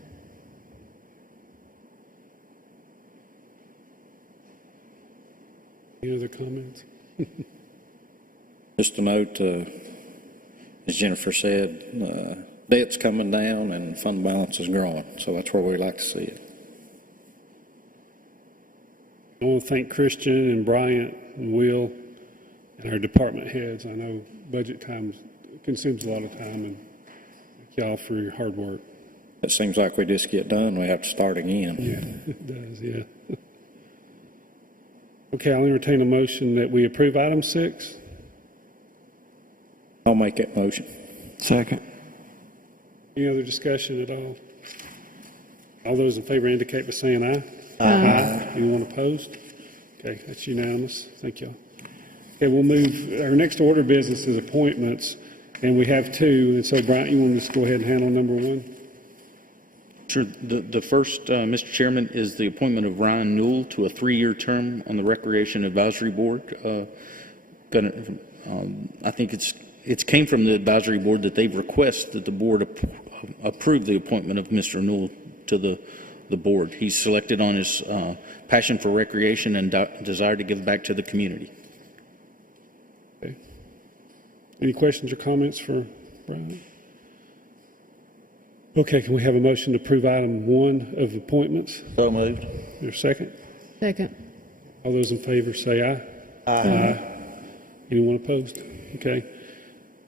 Any other comments? Just a note, as Jennifer said, debt's coming down and fund balance is growing, so that's where we like to see it. I want to thank Christian and Bryant and Will and our department heads. I know budget time consumes a lot of time, and thank y'all for your hard work. It seems like we just get done, we have to start again. Yeah, it does, yeah. Okay, I'll entertain a motion that we approve item 6. I'll make that motion. Second. Any other discussion at all? All those in favor indicate by saying aye. Aye. Anyone opposed? Okay, that's unanimous. Thank you. Okay, we'll move. Our next order of business is appointments, and we have 2. And so, Bryant, you want to just go ahead and handle number 1? Sure. The first, Mr. Chairman, is the appointment of Ryan Newell to a 3-year term on the Recreation Advisory Board. I think it's came from the advisory board that they've requested that the board approve the appointment of Mr. Newell to the board. He's selected on his passion for recreation and desire to give back to the community. Okay. Any questions or comments for Brian? Okay, can we have a motion to approve item 1 of appointments? So moved. Is there a second? Second. All those in favor say aye. Aye. Anyone opposed? Okay.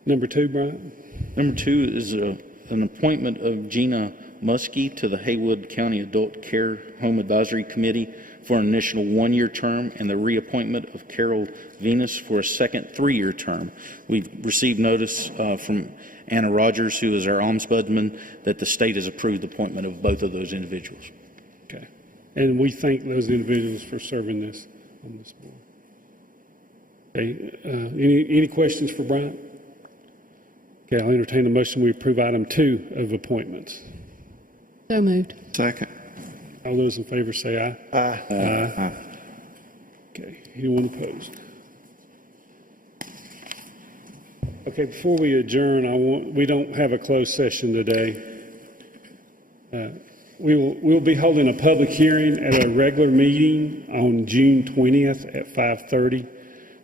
Number 2, Brian? Number 2 is an appointment of Gina Muskie to the Haywood County Adult Care Home Advisory Committee. for an initial 1-year term and the reappointment of Carol Venus for a second 3-year term. We've received notice from Anna Rogers, who is our ombudsman, that the state has approved the appointment of both of those individuals. Okay. And we thank those individuals for serving this on this board. Okay. Any questions for Bryant? Okay, I'll entertain a motion. We approve item 2 of appointments. So moved. Second. All those in favor say aye. Aye. Aye. Okay. Anyone opposed? Okay, before we adjourn, we don't have a closed session today. We'll be holding a public hearing at a regular meeting on June 20th at 5:30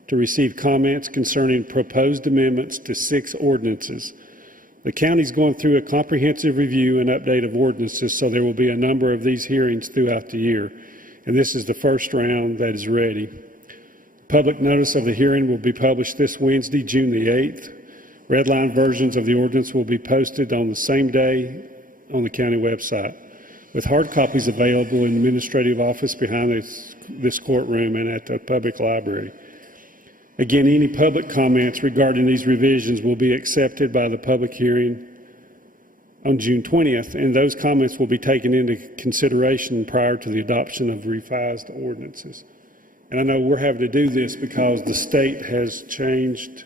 to receive comments concerning proposed amendments to 6 ordinances. The county's going through a comprehensive review and update of ordinances, so there will be a number of these hearings throughout the year, and this is the first round that is ready. Public notice of the hearing will be published this Wednesday, June the 8th. Redline versions of the ordinance will be posted on the same day on the county website, with hard copies available in the administrative office behind this courtroom and at the public library. Again, any public comments regarding these revisions will be accepted by the public hearing on June 20th, and those comments will be taken into consideration prior to the adoption of revised ordinances. And I know we're having to do this because the state has changed,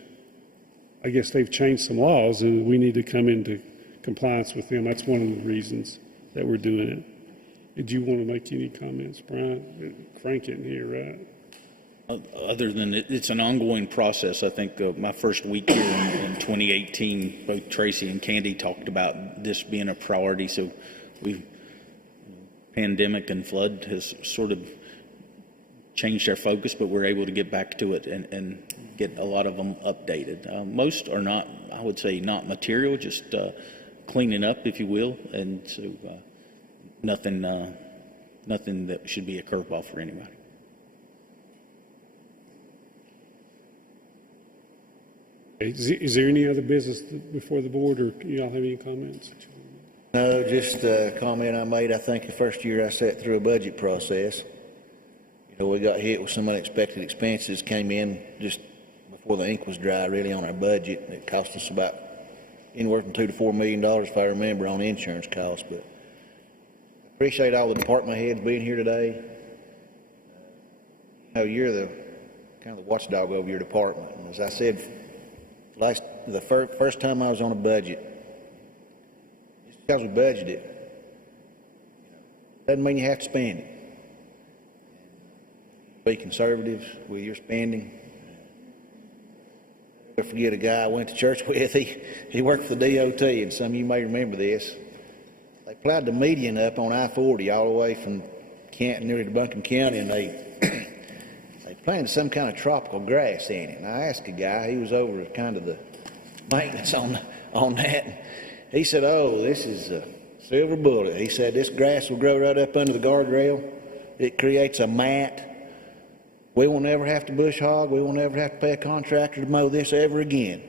I guess they've changed some laws, and we need to come into compliance with them. That's one of the reasons that we're doing it. Did you want to make any comments, Brian? Frank isn't here, right? Other than it's an ongoing process. I think my first week here in 2018, both Tracy and Candy talked about this being a priority. So pandemic and flood has sort of changed our focus, but we're able to get back to it and get a lot of them updated. Most are not, I would say, not material, just cleaning up, if you will. And so nothing that should be a curveball for anybody. Is there any other business before the board, or y'all have any comments? No, just a comment I made. I think the first year I sat through a budget process, you know, we got hit with some unexpected expenses, came in just before the ink was dry, really, on our budget. It cost us about anywhere from $2 to $4 million, if I remember, on insurance costs. But I appreciate all the department heads being here today. You know, you're the kind of the watchdog over your department. And as I said, the first time I was on a budget, just because we budgeted, doesn't mean you have to spend it. Be conservative with your spending. I forget a guy I went to church with. He worked for the DOT, and some of you may remember this. They plowed the median up on I-40 all the way from Canton near to Buncombe County, and they planted some kind of tropical grass in it. And I asked a guy, he was over kind of the maintenance on that. He said, "Oh, this is a silver bullet." He said, "This grass will grow right up under the guardrail. It creates a mat. We won't ever have to bush hog. We won't ever have to pay a contractor to mow this ever again.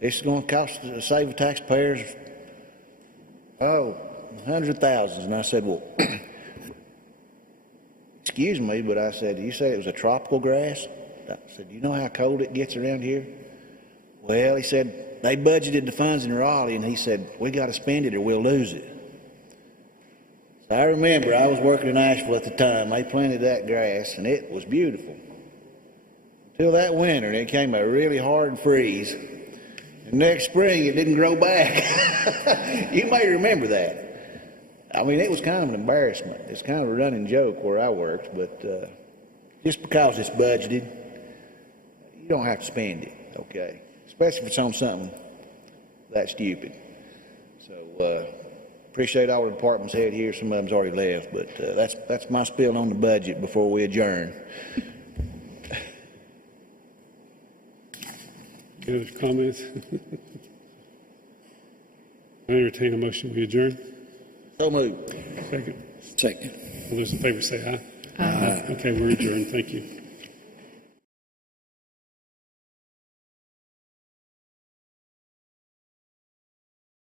This is going to save the taxpayers, hundreds of thousands." And I said, "Well, excuse me, but," I said, "you said it was a tropical grass?" I said, "Do you know how cold it gets around here?" "Well," he said, "they budgeted the funds in Raleigh," and he said, "We got to spend it or we'll lose it." So I remember I was working in Asheville at the time. They planted that grass, and it was beautiful. Until that winter, and it came a really hard freeze. And next spring, it didn't grow back. You may remember that. I mean, it was kind of an embarrassment. It's kind of a running joke where I worked, but just because it's budgeted, you don't have to spend it, okay? Especially if it's on something that stupid. So appreciate all the departments head here. Some of them's already left, but that's my spiel on the budget before we adjourn. Any other comments? I entertain a motion. We adjourn. So moved. Second. Second. All those in favor say aye. Aye. Okay, we're adjourned. Thank you.